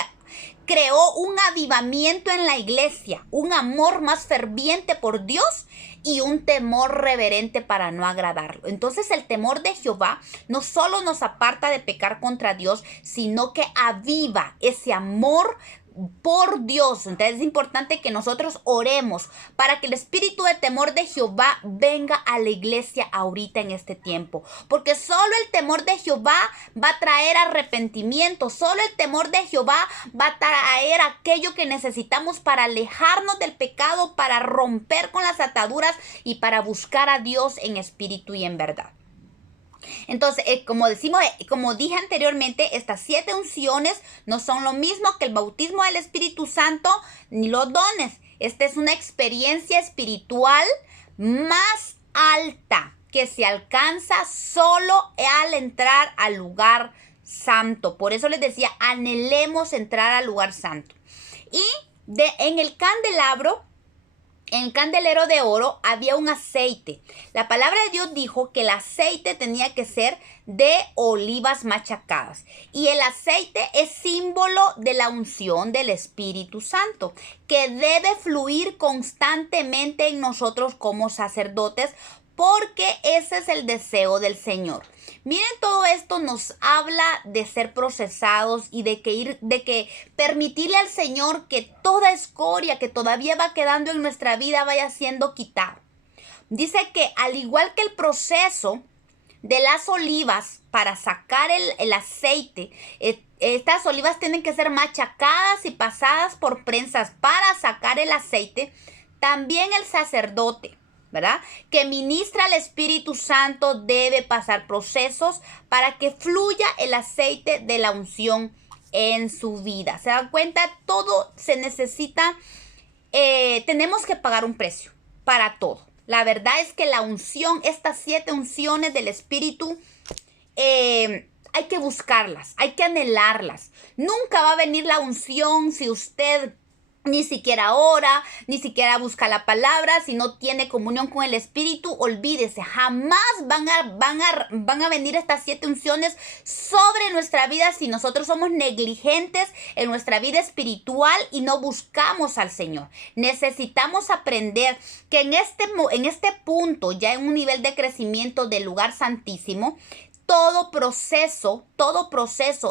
creó un avivamiento en la iglesia, un amor más ferviente por Dios y un temor reverente para no agradarlo. Entonces el temor de Jehová no solo nos aparta de pecar contra Dios, sino que aviva ese amor por Dios. Entonces es importante que nosotros oremos para que el espíritu de temor de Jehová venga a la iglesia ahorita en este tiempo, porque solo el temor de Jehová va a traer arrepentimiento, solo el temor de Jehová va a traer aquello que necesitamos para alejarnos del pecado, para romper con las ataduras y para buscar a Dios en espíritu y en verdad. Entonces, como dije anteriormente, estas 7 unciones no son lo mismo que el bautismo del Espíritu Santo ni los dones. Esta es una experiencia espiritual más alta que se alcanza solo al entrar al lugar santo. Por eso les decía, anhelemos entrar al lugar santo. Y en el candelabro, en el candelero de oro había un aceite. La palabra de Dios dijo que el aceite tenía que ser de olivas machacadas. Y el aceite es símbolo de la unción del Espíritu Santo, que debe fluir constantemente en nosotros como sacerdotes, porque ese es el deseo del Señor. Miren, todo esto nos habla de ser procesados y de que permitirle al Señor que toda escoria que todavía va quedando en nuestra vida vaya siendo quitada. Dice que al igual que el proceso de las olivas para sacar el aceite, estas olivas tienen que ser machacadas y pasadas por prensas para sacar el aceite, también el sacerdote, ¿verdad?, que ministra el Espíritu Santo debe pasar procesos para que fluya el aceite de la unción en su vida. ¿Se dan cuenta? Todo se necesita, tenemos que pagar un precio para todo. La verdad es que la unción, estas 7 unciones del Espíritu, hay que buscarlas, hay que anhelarlas. Nunca va a venir la unción si usted ni siquiera ora, ni siquiera busca la palabra, si no tiene comunión con el Espíritu. Olvídese, jamás van a venir estas 7 unciones sobre nuestra vida si nosotros somos negligentes en nuestra vida espiritual y no buscamos al Señor. Necesitamos aprender que en este punto, ya en un nivel de crecimiento del lugar santísimo, todo proceso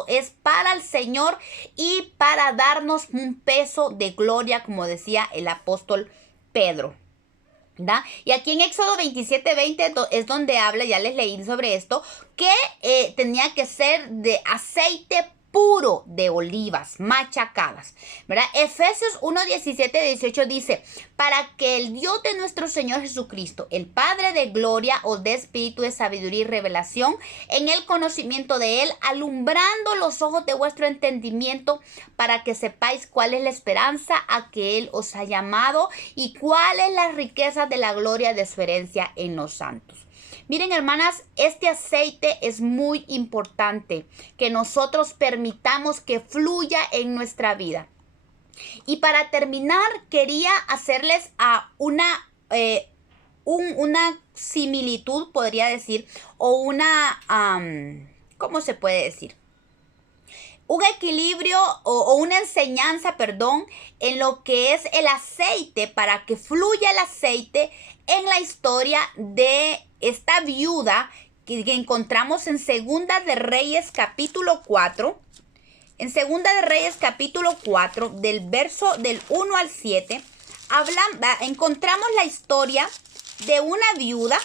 es para el Señor y para darnos un peso de gloria, como decía el apóstol Pedro, ¿da? Y aquí en Éxodo 27:20 es donde habla, ya les leí sobre esto, que tenía que ser de aceite puro de olivas machacadas, ¿verdad? Efesios 1:17-18 dice: para que el Dios de nuestro Señor Jesucristo, el Padre de gloria, os dé espíritu de sabiduría y revelación en el conocimiento de Él, alumbrando los ojos de vuestro entendimiento, para que sepáis cuál es la esperanza a que Él os ha llamado y cuál es la riqueza de la gloria de su herencia en los santos. Miren, hermanas, este aceite es muy importante que nosotros permitamos que fluya en nuestra vida. Y para terminar, quería hacerles una similitud, podría decir, o una, ¿cómo se puede decir? Un equilibrio o una enseñanza, perdón, en lo que es el aceite, para que fluya el aceite en la historia de esta viuda que encontramos en Segunda de Reyes capítulo 4. En Segunda de Reyes capítulo 4, del verso del 1 al 7, encontramos la historia de una viuda,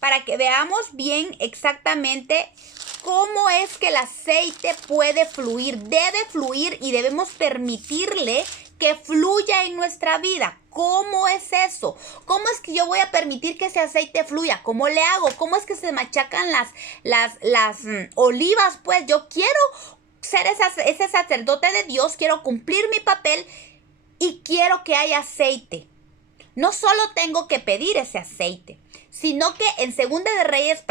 para que veamos bien exactamente cómo es que el aceite puede fluir, debe fluir, y debemos permitirle que fluya en nuestra vida. ¿Cómo es eso? ¿Cómo es que yo voy a permitir que ese aceite fluya? ¿Cómo le hago? ¿Cómo es que se machacan las olivas? Pues yo quiero ser ese sacerdote de Dios, quiero cumplir mi papel y quiero que haya aceite. No solo tengo que pedir ese aceite, sino que en Segunda de Reyes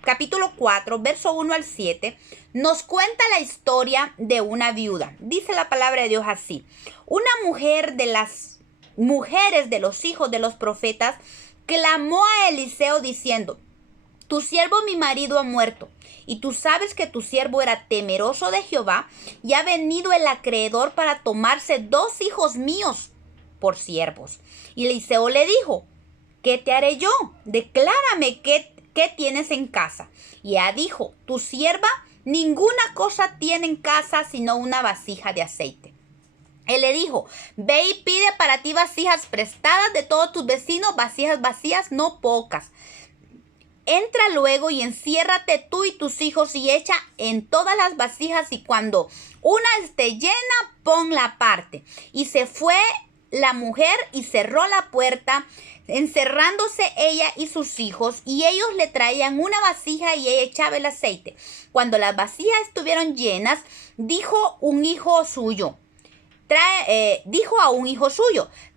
capítulo 4, verso 1 al 7, nos cuenta la historia de una viuda. Dice la palabra de Dios así: una mujer de las mujeres de los hijos de los profetas clamó a Eliseo diciendo: tu siervo mi marido ha muerto, y tú sabes que tu siervo era temeroso de Jehová, y ha venido el acreedor para tomarse 2 hijos míos por siervos. Y Eliseo le dijo: ¿qué te haré yo? Declárame qué tienes en casa. Y ella dijo: tu sierva ninguna cosa tiene en casa sino una vasija de aceite. Él le dijo: ve y pide para ti vasijas prestadas de todos tus vecinos, vasijas vacías, no pocas. Entra luego y enciérrate tú y tus hijos y echa en todas las vasijas, y cuando una esté llena, ponla aparte. Y se fue la mujer y cerró la puerta, encerrándose ella y sus hijos, y ellos le traían una vasija y ella echaba el aceite. Cuando las vasijas estuvieron llenas, dijo a un hijo suyo: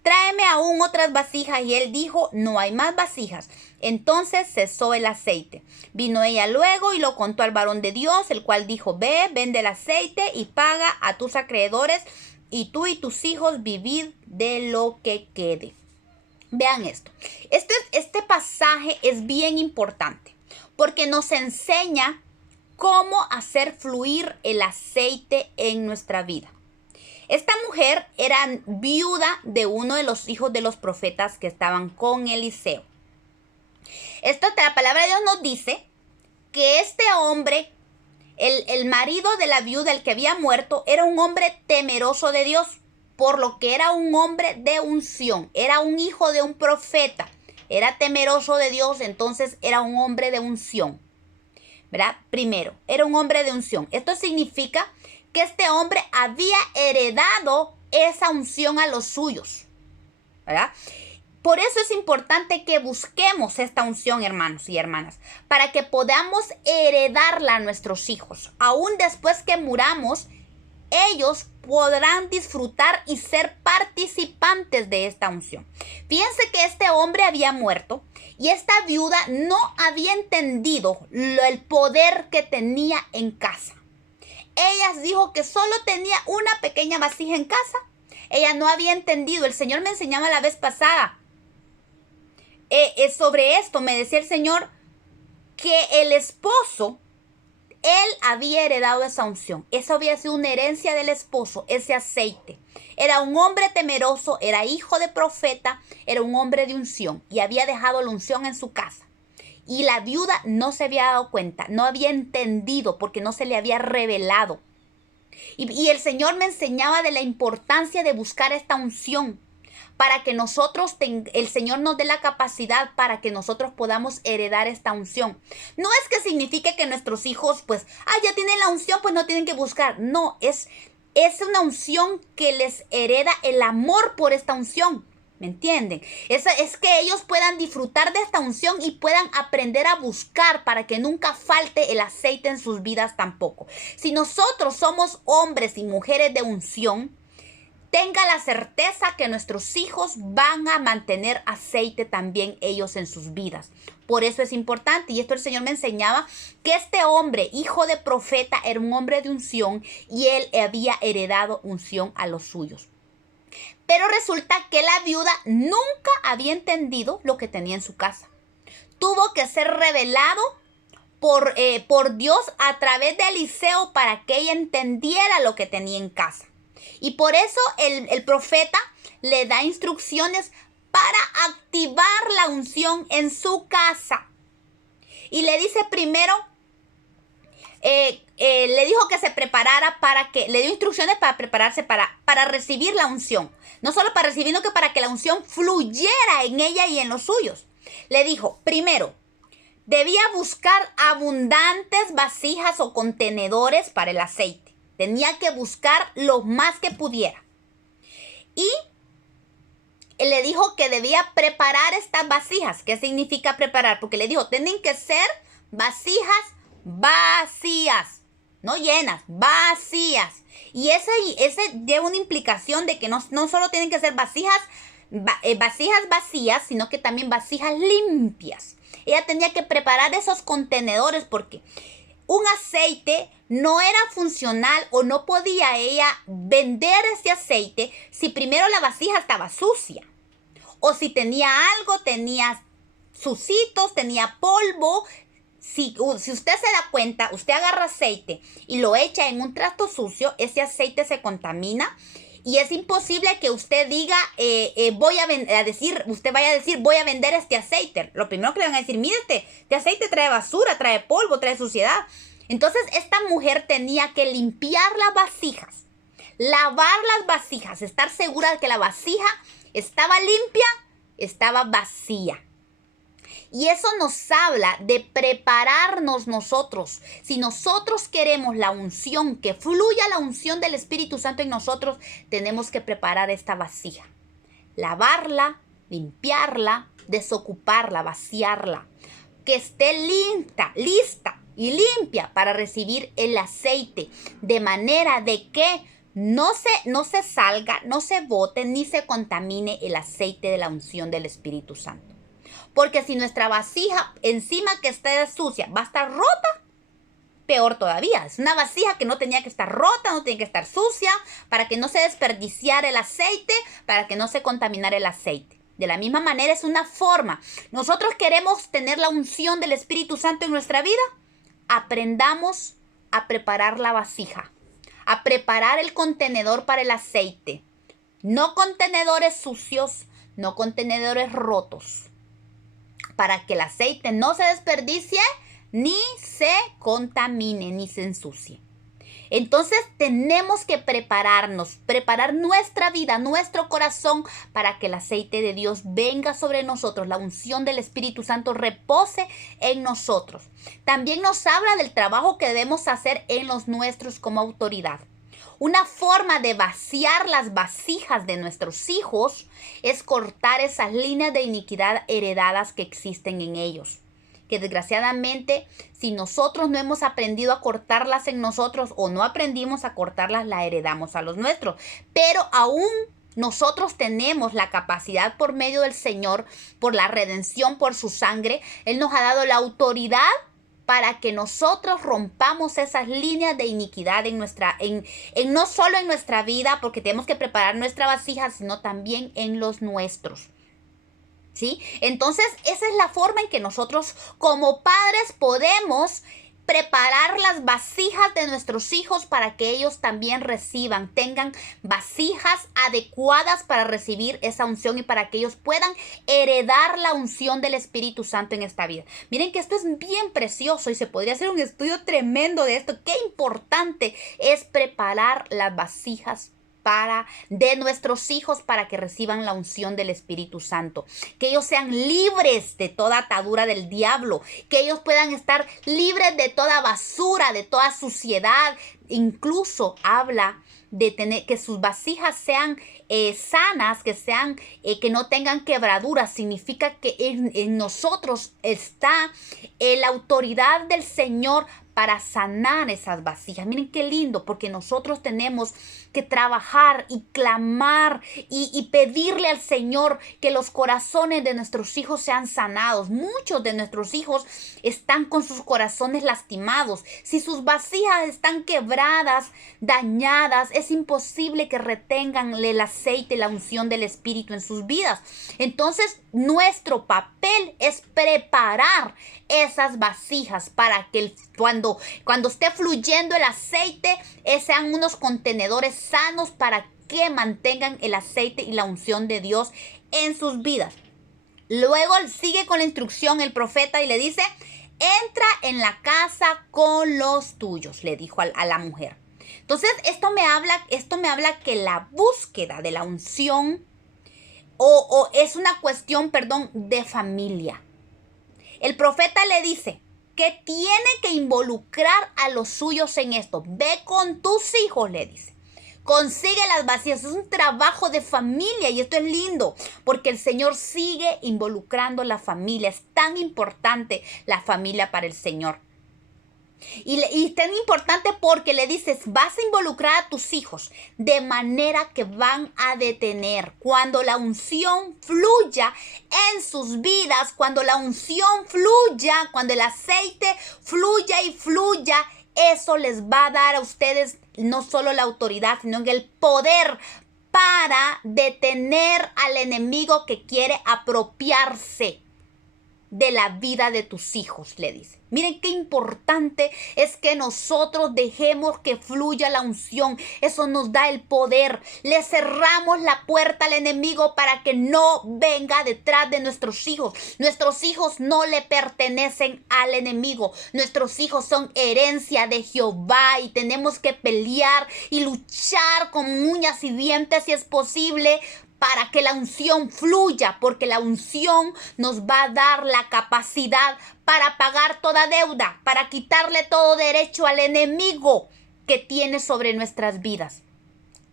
tráeme aún otras vasijas. Y él dijo: no hay más vasijas. Entonces cesó el aceite. Vino ella luego y lo contó al varón de Dios, el cual dijo: ve, vende el aceite y paga a tus acreedores, y tú y tus hijos vivid de lo que quede. Vean esto. Este pasaje es bien importante porque nos enseña cómo hacer fluir el aceite en nuestra vida. Esta mujer era viuda de uno de los hijos de los profetas que estaban con Eliseo. La palabra de Dios nos dice que este hombre, el marido de la viuda, el que había muerto, era un hombre temeroso de Dios, por lo que era un hombre de unción, era un hijo de un profeta, era temeroso de Dios, entonces era un hombre de unción, ¿verdad? Primero, era un hombre de unción. Esto significa que este hombre había heredado esa unción a los suyos, ¿verdad? Por eso es importante que busquemos esta unción, hermanos y hermanas, para que podamos heredarla a nuestros hijos. Aún después que muramos, ellos podrán disfrutar y ser participantes de esta unción. Fíjense que este hombre había muerto Y esta viuda no había entendido el poder que tenía en casa. Ella dijo que solo tenía una pequeña vasija en casa. Ella no había entendido. El Señor me enseñaba la vez pasada sobre esto. Me decía el Señor que el esposo, él había heredado esa unción. Esa había sido una herencia del esposo, ese aceite. Era un hombre temeroso, era hijo de profeta, era un hombre de unción y había dejado la unción en su casa. Y la viuda no se había dado cuenta, no había entendido porque no se le había revelado. Y el Señor me enseñaba de la importancia de buscar esta unción para que nosotros, el Señor nos dé la capacidad para que nosotros podamos heredar esta unción. No es que signifique que nuestros hijos, pues, ya tienen la unción, pues no tienen que buscar. No, es una unción que les hereda el amor por esta unción. ¿Me entienden? Es que ellos puedan disfrutar de esta unción y puedan aprender a buscar para que nunca falte el aceite en sus vidas tampoco. Si nosotros somos hombres y mujeres de unción, tenga la certeza que nuestros hijos van a mantener aceite también ellos en sus vidas. Por eso es importante, y esto el Señor me enseñaba, que este hombre, hijo de profeta, era un hombre de unción y él había heredado unción a los suyos. Pero resulta que la viuda nunca había entendido lo que tenía en su casa. Tuvo que ser revelado por Dios a través de Eliseo para que ella entendiera lo que tenía en casa. Y por eso el profeta le da instrucciones para activar la unción en su casa. Y le dice primero, le dijo que se preparara le dio instrucciones para prepararse para recibir la unción. No solo para recibir, sino que para que la unción fluyera en ella y en los suyos. Le dijo, primero, debía buscar abundantes vasijas o contenedores para el aceite. Tenía que buscar lo más que pudiera. Y le dijo que debía preparar estas vasijas. ¿Qué significa preparar? Porque le dijo, tienen que ser vasijas vacías, no llenas, vacías. Y ese lleva una implicación de que no solo tienen que ser vasijas vacías, sino que también vasijas limpias. Ella tenía que preparar esos contenedores porque un aceite no era funcional o no podía ella vender ese aceite si primero la vasija estaba sucia. O si tenía algo, tenía sucitos, tenía polvo. Si usted se da cuenta, usted agarra aceite y lo echa en un trasto sucio, ese aceite se contamina y es imposible que usted diga, usted vaya a decir, voy a vender este aceite. Lo primero que le van a decir, mire, este aceite trae basura, trae polvo, trae suciedad. Entonces esta mujer tenía que limpiar las vasijas, lavar las vasijas, estar segura de que la vasija estaba limpia, estaba vacía. Y eso nos habla de prepararnos nosotros. Si nosotros queremos la unción, que fluya la unción del Espíritu Santo en nosotros, tenemos que preparar esta vasija. Lavarla, limpiarla, desocuparla, vaciarla. Que esté lista y limpia para recibir el aceite. De manera de que no se salga, no se bote ni se contamine el aceite de la unción del Espíritu Santo. Porque si nuestra vasija encima que esté sucia va a estar rota, peor todavía. Es una vasija que no tenía que estar rota, no tenía que estar sucia, para que no se desperdiciara el aceite, para que no se contaminara el aceite. De la misma manera es una forma. Nosotros queremos tener la unción del Espíritu Santo en nuestra vida. Aprendamos a preparar la vasija, a preparar el contenedor para el aceite. No contenedores sucios, no contenedores rotos. Para que el aceite no se desperdicie, ni se contamine, ni se ensucie. Entonces tenemos que prepararnos, preparar nuestra vida, nuestro corazón, para que el aceite de Dios venga sobre nosotros, la unción del Espíritu Santo repose en nosotros. También nos habla del trabajo que debemos hacer en los nuestros como autoridad. Una forma de vaciar las vasijas de nuestros hijos es cortar esas líneas de iniquidad heredadas que existen en ellos. Que desgraciadamente, si nosotros no hemos aprendido a cortarlas en nosotros o no aprendimos a cortarlas, la heredamos a los nuestros. Pero aún nosotros tenemos la capacidad por medio del Señor, por la redención, por su sangre. Él nos ha dado la autoridad para que nosotros rompamos esas líneas de iniquidad en no solo en nuestra vida, porque tenemos que preparar nuestra vasija, sino también en los nuestros. ¿Sí? Entonces, esa es la forma en que nosotros como padres podemos preparar las vasijas de nuestros hijos para que ellos también tengan vasijas adecuadas para recibir esa unción y para que ellos puedan heredar la unción del Espíritu Santo en esta vida. Miren que esto es bien precioso y se podría hacer un estudio tremendo de esto. Qué importante es preparar las vasijas de nuestros hijos para que reciban la unción del Espíritu Santo, que ellos sean libres de toda atadura del diablo, que ellos puedan estar libres de toda basura, de toda suciedad. Incluso habla de que sus vasijas sean sanas, que no tengan quebraduras. Significa que en nosotros está la autoridad del Señor para sanar esas vasijas. Miren qué lindo, porque nosotros tenemos que trabajar y clamar y pedirle al Señor que los corazones de nuestros hijos sean sanados. Muchos de nuestros hijos están con sus corazones lastimados. Si sus vasijas están quebradas, dañadas, es imposible que retengan el aceite, la unción del Espíritu en sus vidas. Entonces, nuestro papel es preparar esas vasijas para que cuando esté fluyendo el aceite, sean unos contenedores sanos para que mantengan el aceite y la unción de Dios en sus vidas. Luego sigue con la instrucción el profeta y le dice: entra en la casa con los tuyos, le dijo a la mujer. Entonces, esto me habla que la búsqueda de la unción o es una cuestión, de familia. El profeta le dice que tiene que involucrar a los suyos en esto. Ve con tus hijos, le dice. Consigue las vasijas. Es un trabajo de familia y esto es lindo porque el Señor sigue involucrando la familia. Es tan importante la familia para el Señor. Y es tan importante porque le dices, vas a involucrar a tus hijos de manera que van a detener. Cuando la unción fluya en sus vidas, cuando la unción fluya, cuando el aceite fluya y fluya, eso les va a dar a ustedes no solo la autoridad, sino el poder para detener al enemigo que quiere apropiarse de la vida de tus hijos, le dice. Miren qué importante es que nosotros dejemos que fluya la unción. Eso nos da el poder. Le cerramos la puerta al enemigo para que no venga detrás de nuestros hijos. Nuestros hijos no le pertenecen al enemigo. Nuestros hijos son herencia de Jehová y tenemos que pelear y luchar con uñas y dientes si es posible para que la unción fluya, porque la unción nos va a dar la capacidad para pagar toda deuda, para quitarle todo derecho al enemigo que tiene sobre nuestras vidas.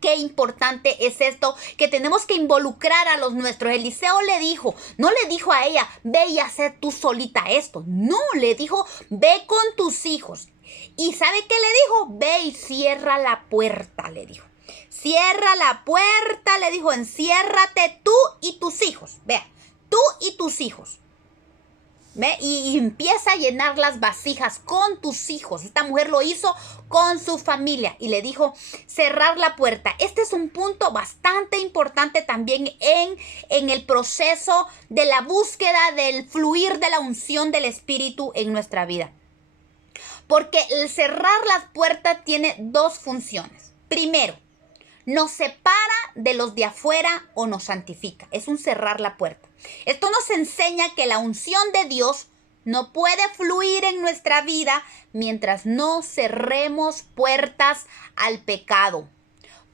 Qué importante es esto, que tenemos que involucrar a los nuestros. Eliseo no le dijo a ella, ve y haz tú solita esto. No, le dijo, ve con tus hijos. ¿Y sabe qué le dijo? Ve y cierra la puerta, le dijo. Cierra la puerta, le dijo, enciérrate tú y tus hijos. Vea, tú y tus hijos. ¿Ve? Y empieza a llenar las vasijas con tus hijos. Esta mujer lo hizo con su familia y le dijo cerrar la puerta. Este es un punto bastante importante también en el proceso de la búsqueda del fluir de la unción del Espíritu en nuestra vida. Porque el cerrar las puertas tiene dos funciones. Primero, nos separa de los de afuera o nos santifica. Es un cerrar la puerta. Esto nos enseña que la unción de Dios no puede fluir en nuestra vida mientras no cerremos puertas al pecado.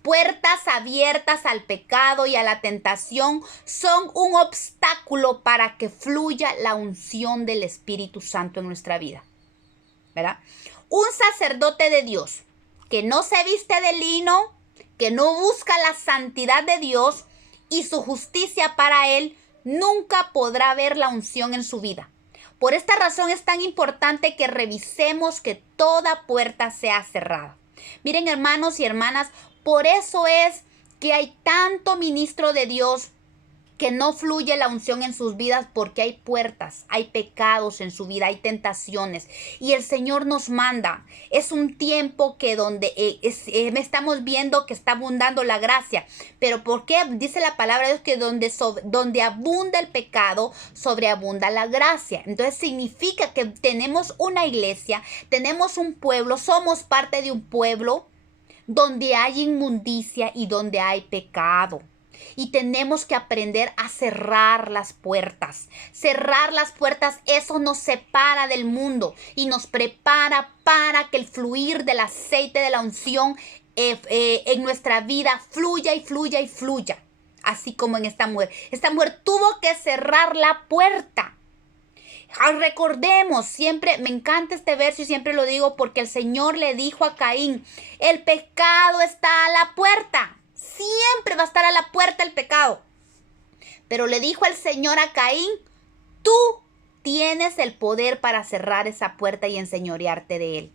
Puertas abiertas al pecado y a la tentación son un obstáculo para que fluya la unción del Espíritu Santo en nuestra vida. ¿Verdad? Un sacerdote de Dios que no se viste de lino, que no busca la santidad de Dios y su justicia para él, nunca podrá ver la unción en su vida. Por esta razón es tan importante que revisemos que toda puerta sea cerrada. Miren, hermanos y hermanas, por eso es que hay tanto ministro de Dios que no fluye la unción en sus vidas porque hay puertas, hay pecados en su vida, hay tentaciones. Y el Señor nos manda. Es un tiempo que donde estamos viendo que está abundando la gracia. Pero ¿por qué? Dice la palabra de Dios que donde abunda el pecado, sobreabunda la gracia. Entonces significa que tenemos una iglesia, tenemos un pueblo, somos parte de un pueblo donde hay inmundicia y donde hay pecado. Y tenemos que aprender a cerrar las puertas. Cerrar las puertas, eso nos separa del mundo y nos prepara para que el fluir del aceite de la unción en nuestra vida fluya y fluya y fluya. Así como en esta mujer. Esta mujer tuvo que cerrar la puerta. Recordemos, siempre me encanta este verso y siempre lo digo porque el Señor le dijo a Caín, el pecado está a la puerta. Siempre va a estar a la puerta el pecado. Pero le dijo el Señor a Caín, tú tienes el poder para cerrar esa puerta y enseñorearte de él.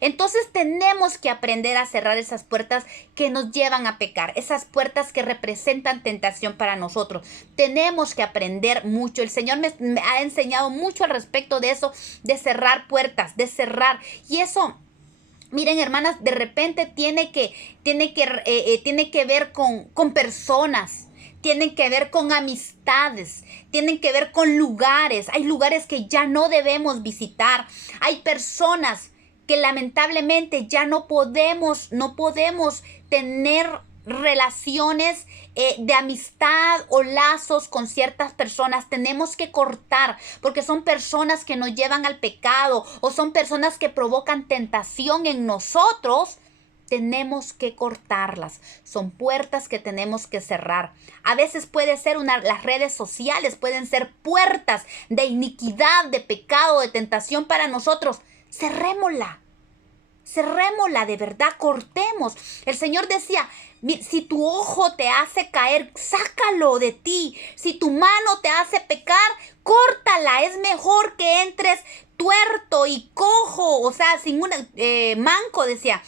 Entonces tenemos que aprender a cerrar esas puertas que nos llevan a pecar, esas puertas que representan tentación para nosotros. Tenemos que aprender mucho. El Señor me ha enseñado mucho al respecto de eso, de cerrar puertas, de cerrar. Y eso, miren, hermanas, de repente tiene que ver con personas. Tienen que ver con amistades, tienen que ver con lugares. Hay lugares que ya no debemos visitar. Hay personas que lamentablemente ya no podemos tener relaciones de amistad o lazos con ciertas personas. Tenemos que cortar porque son personas que nos llevan al pecado o son personas que provocan tentación en nosotros. Tenemos que cortarlas. Son puertas que tenemos que cerrar. A veces puede ser las redes sociales, pueden ser puertas de iniquidad, de pecado, de tentación para nosotros. Cerrémosla de verdad, cortemos. El Señor decía, si tu ojo te hace caer, sácalo de ti. Si tu mano te hace pecar, córtala. Es mejor que entres tuerto y cojo, o sea, sin manco, decía,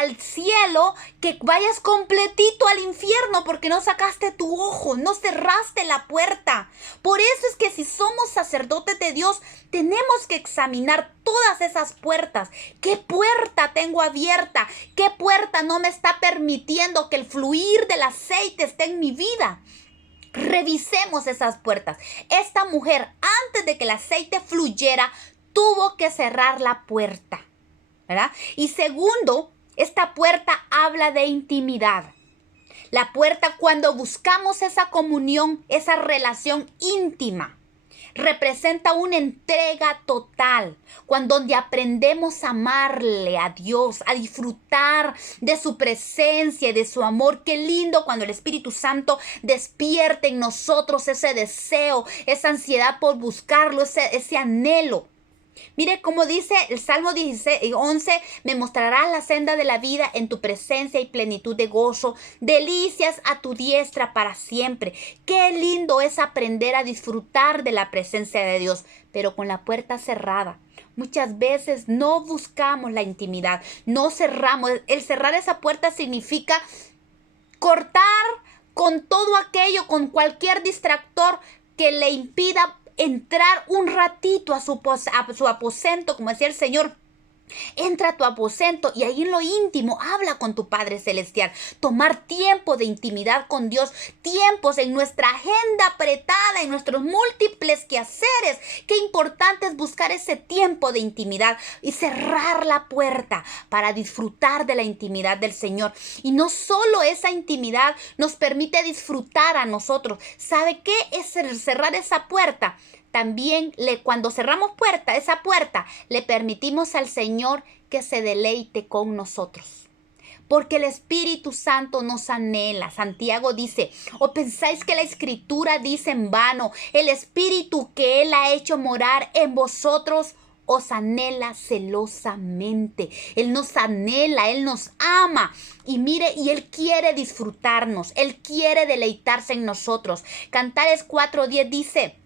al cielo, que vayas completito al infierno porque no sacaste tu ojo, no cerraste la puerta. Por eso es que si somos sacerdotes de Dios, tenemos que examinar todas esas puertas. ¿Qué puerta tengo abierta? ¿Qué puerta no me está permitiendo que el fluir del aceite esté en mi vida? Revisemos esas puertas. Esta mujer, antes de que el aceite fluyera, tuvo que cerrar la puerta, ¿verdad? Y segundo, esta puerta habla de intimidad. La puerta, cuando buscamos esa comunión, esa relación íntima, representa una entrega total, donde aprendemos a amarle a Dios, a disfrutar de su presencia y de su amor. Qué lindo cuando el Espíritu Santo despierte en nosotros ese deseo, esa ansiedad por buscarlo, ese anhelo. Mire cómo dice el Salmo 11, me mostrarás la senda de la vida, en tu presencia y plenitud de gozo, delicias a tu diestra para siempre. Qué lindo es aprender a disfrutar de la presencia de Dios, pero con la puerta cerrada. Muchas veces no buscamos la intimidad, no cerramos. El cerrar esa puerta significa cortar con todo aquello, con cualquier distractor que le impida entrar un ratito a su aposento, como decía el Señor. Entra a tu aposento y ahí en lo íntimo habla con tu Padre Celestial. Tomar tiempo de intimidad con Dios, tiempos en nuestra agenda apretada, en nuestros múltiples quehaceres. Qué importante es buscar ese tiempo de intimidad y cerrar la puerta para disfrutar de la intimidad del Señor. Y no solo esa intimidad nos permite disfrutar a nosotros. ¿Sabe qué es cerrar esa puerta? También cuando cerramos esa puerta, le permitimos al Señor que se deleite con nosotros. Porque el Espíritu Santo nos anhela. Santiago dice, ¿o pensáis que la Escritura dice en vano, el Espíritu que Él ha hecho morar en vosotros os anhela celosamente? Él nos anhela, Él nos ama. Y mire, y Él quiere disfrutarnos, Él quiere deleitarse en nosotros. Cantares 4:10 dice,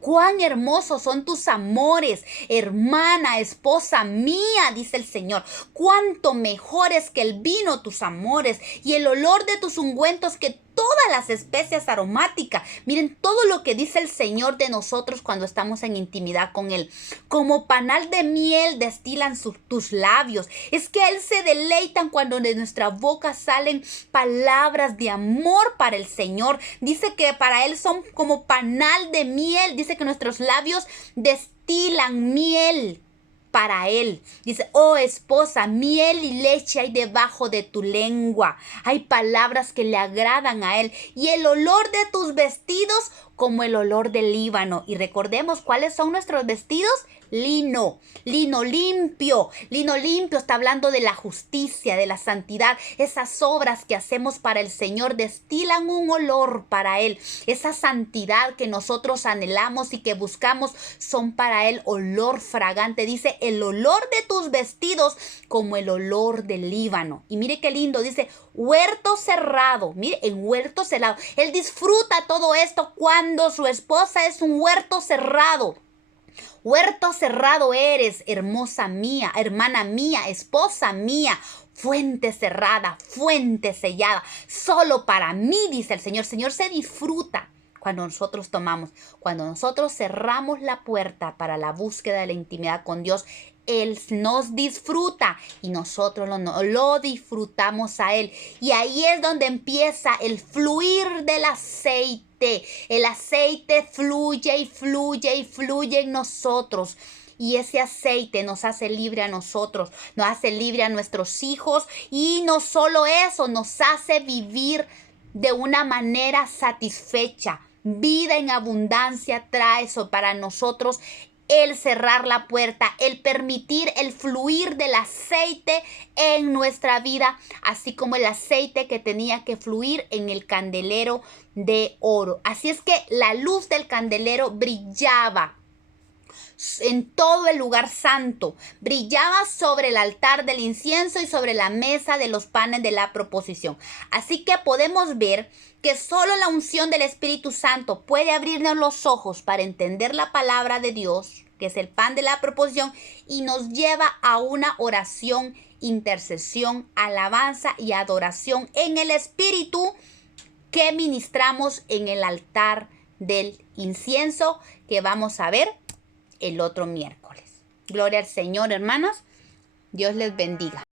Cuán hermosos son tus amores, hermana, esposa mía, dice el Señor. Cuánto mejores que el vino tus amores y el olor de tus ungüentos que todas las especias aromáticas. Miren todo lo que dice el Señor de nosotros cuando estamos en intimidad con Él. Como panal de miel destilan tus labios. Es que Él se deleitan cuando de nuestra boca salen palabras de amor para el Señor. Dice que para Él son como panal de miel. Dice que nuestros labios destilan miel para Él. Dice, oh esposa, miel y leche hay debajo de tu lengua. Hay palabras que le agradan a Él. Y el olor de tus vestidos como el olor del Líbano. Y recordemos cuáles son nuestros vestidos. Lino limpio. Lino limpio está hablando de la justicia, de la santidad. Esas obras que hacemos para el Señor destilan un olor para Él. Esa santidad que nosotros anhelamos y que buscamos son para Él olor fragante. Dice, el olor de tus vestidos como el olor del Líbano. Y mire qué lindo, dice, huerto cerrado. Mire, en huerto cerrado. Él disfruta todo esto cuando su esposa es un huerto cerrado. Huerto cerrado eres, hermosa mía, hermana mía, esposa mía. Fuente cerrada, fuente sellada. Solo para mí, dice el Señor. El Señor se disfruta cuando nosotros tomamos, cuando nosotros cerramos la puerta para la búsqueda de la intimidad con Dios. Él nos disfruta y nosotros lo disfrutamos a Él. Y ahí es donde empieza el fluir del aceite. El aceite fluye y fluye y fluye en nosotros. Y ese aceite nos hace libre a nosotros, nos hace libre a nuestros hijos. Y no solo eso, nos hace vivir de una manera satisfecha. Vida en abundancia trae eso para nosotros. El cerrar la puerta, el permitir el fluir del aceite en nuestra vida, así como el aceite que tenía que fluir en el candelero de oro. Así es que la luz del candelero brillaba en todo el lugar santo, brillaba sobre el altar del incienso y sobre la mesa de los panes de la proposición. Así que podemos ver que solo la unción del Espíritu Santo puede abrirnos los ojos para entender la palabra de Dios, que es el pan de la proposición, y nos lleva a una oración, intercesión, alabanza y adoración en el Espíritu que ministramos en el altar del incienso, que vamos a ver el otro miércoles. Gloria al Señor, hermanos. Dios les bendiga.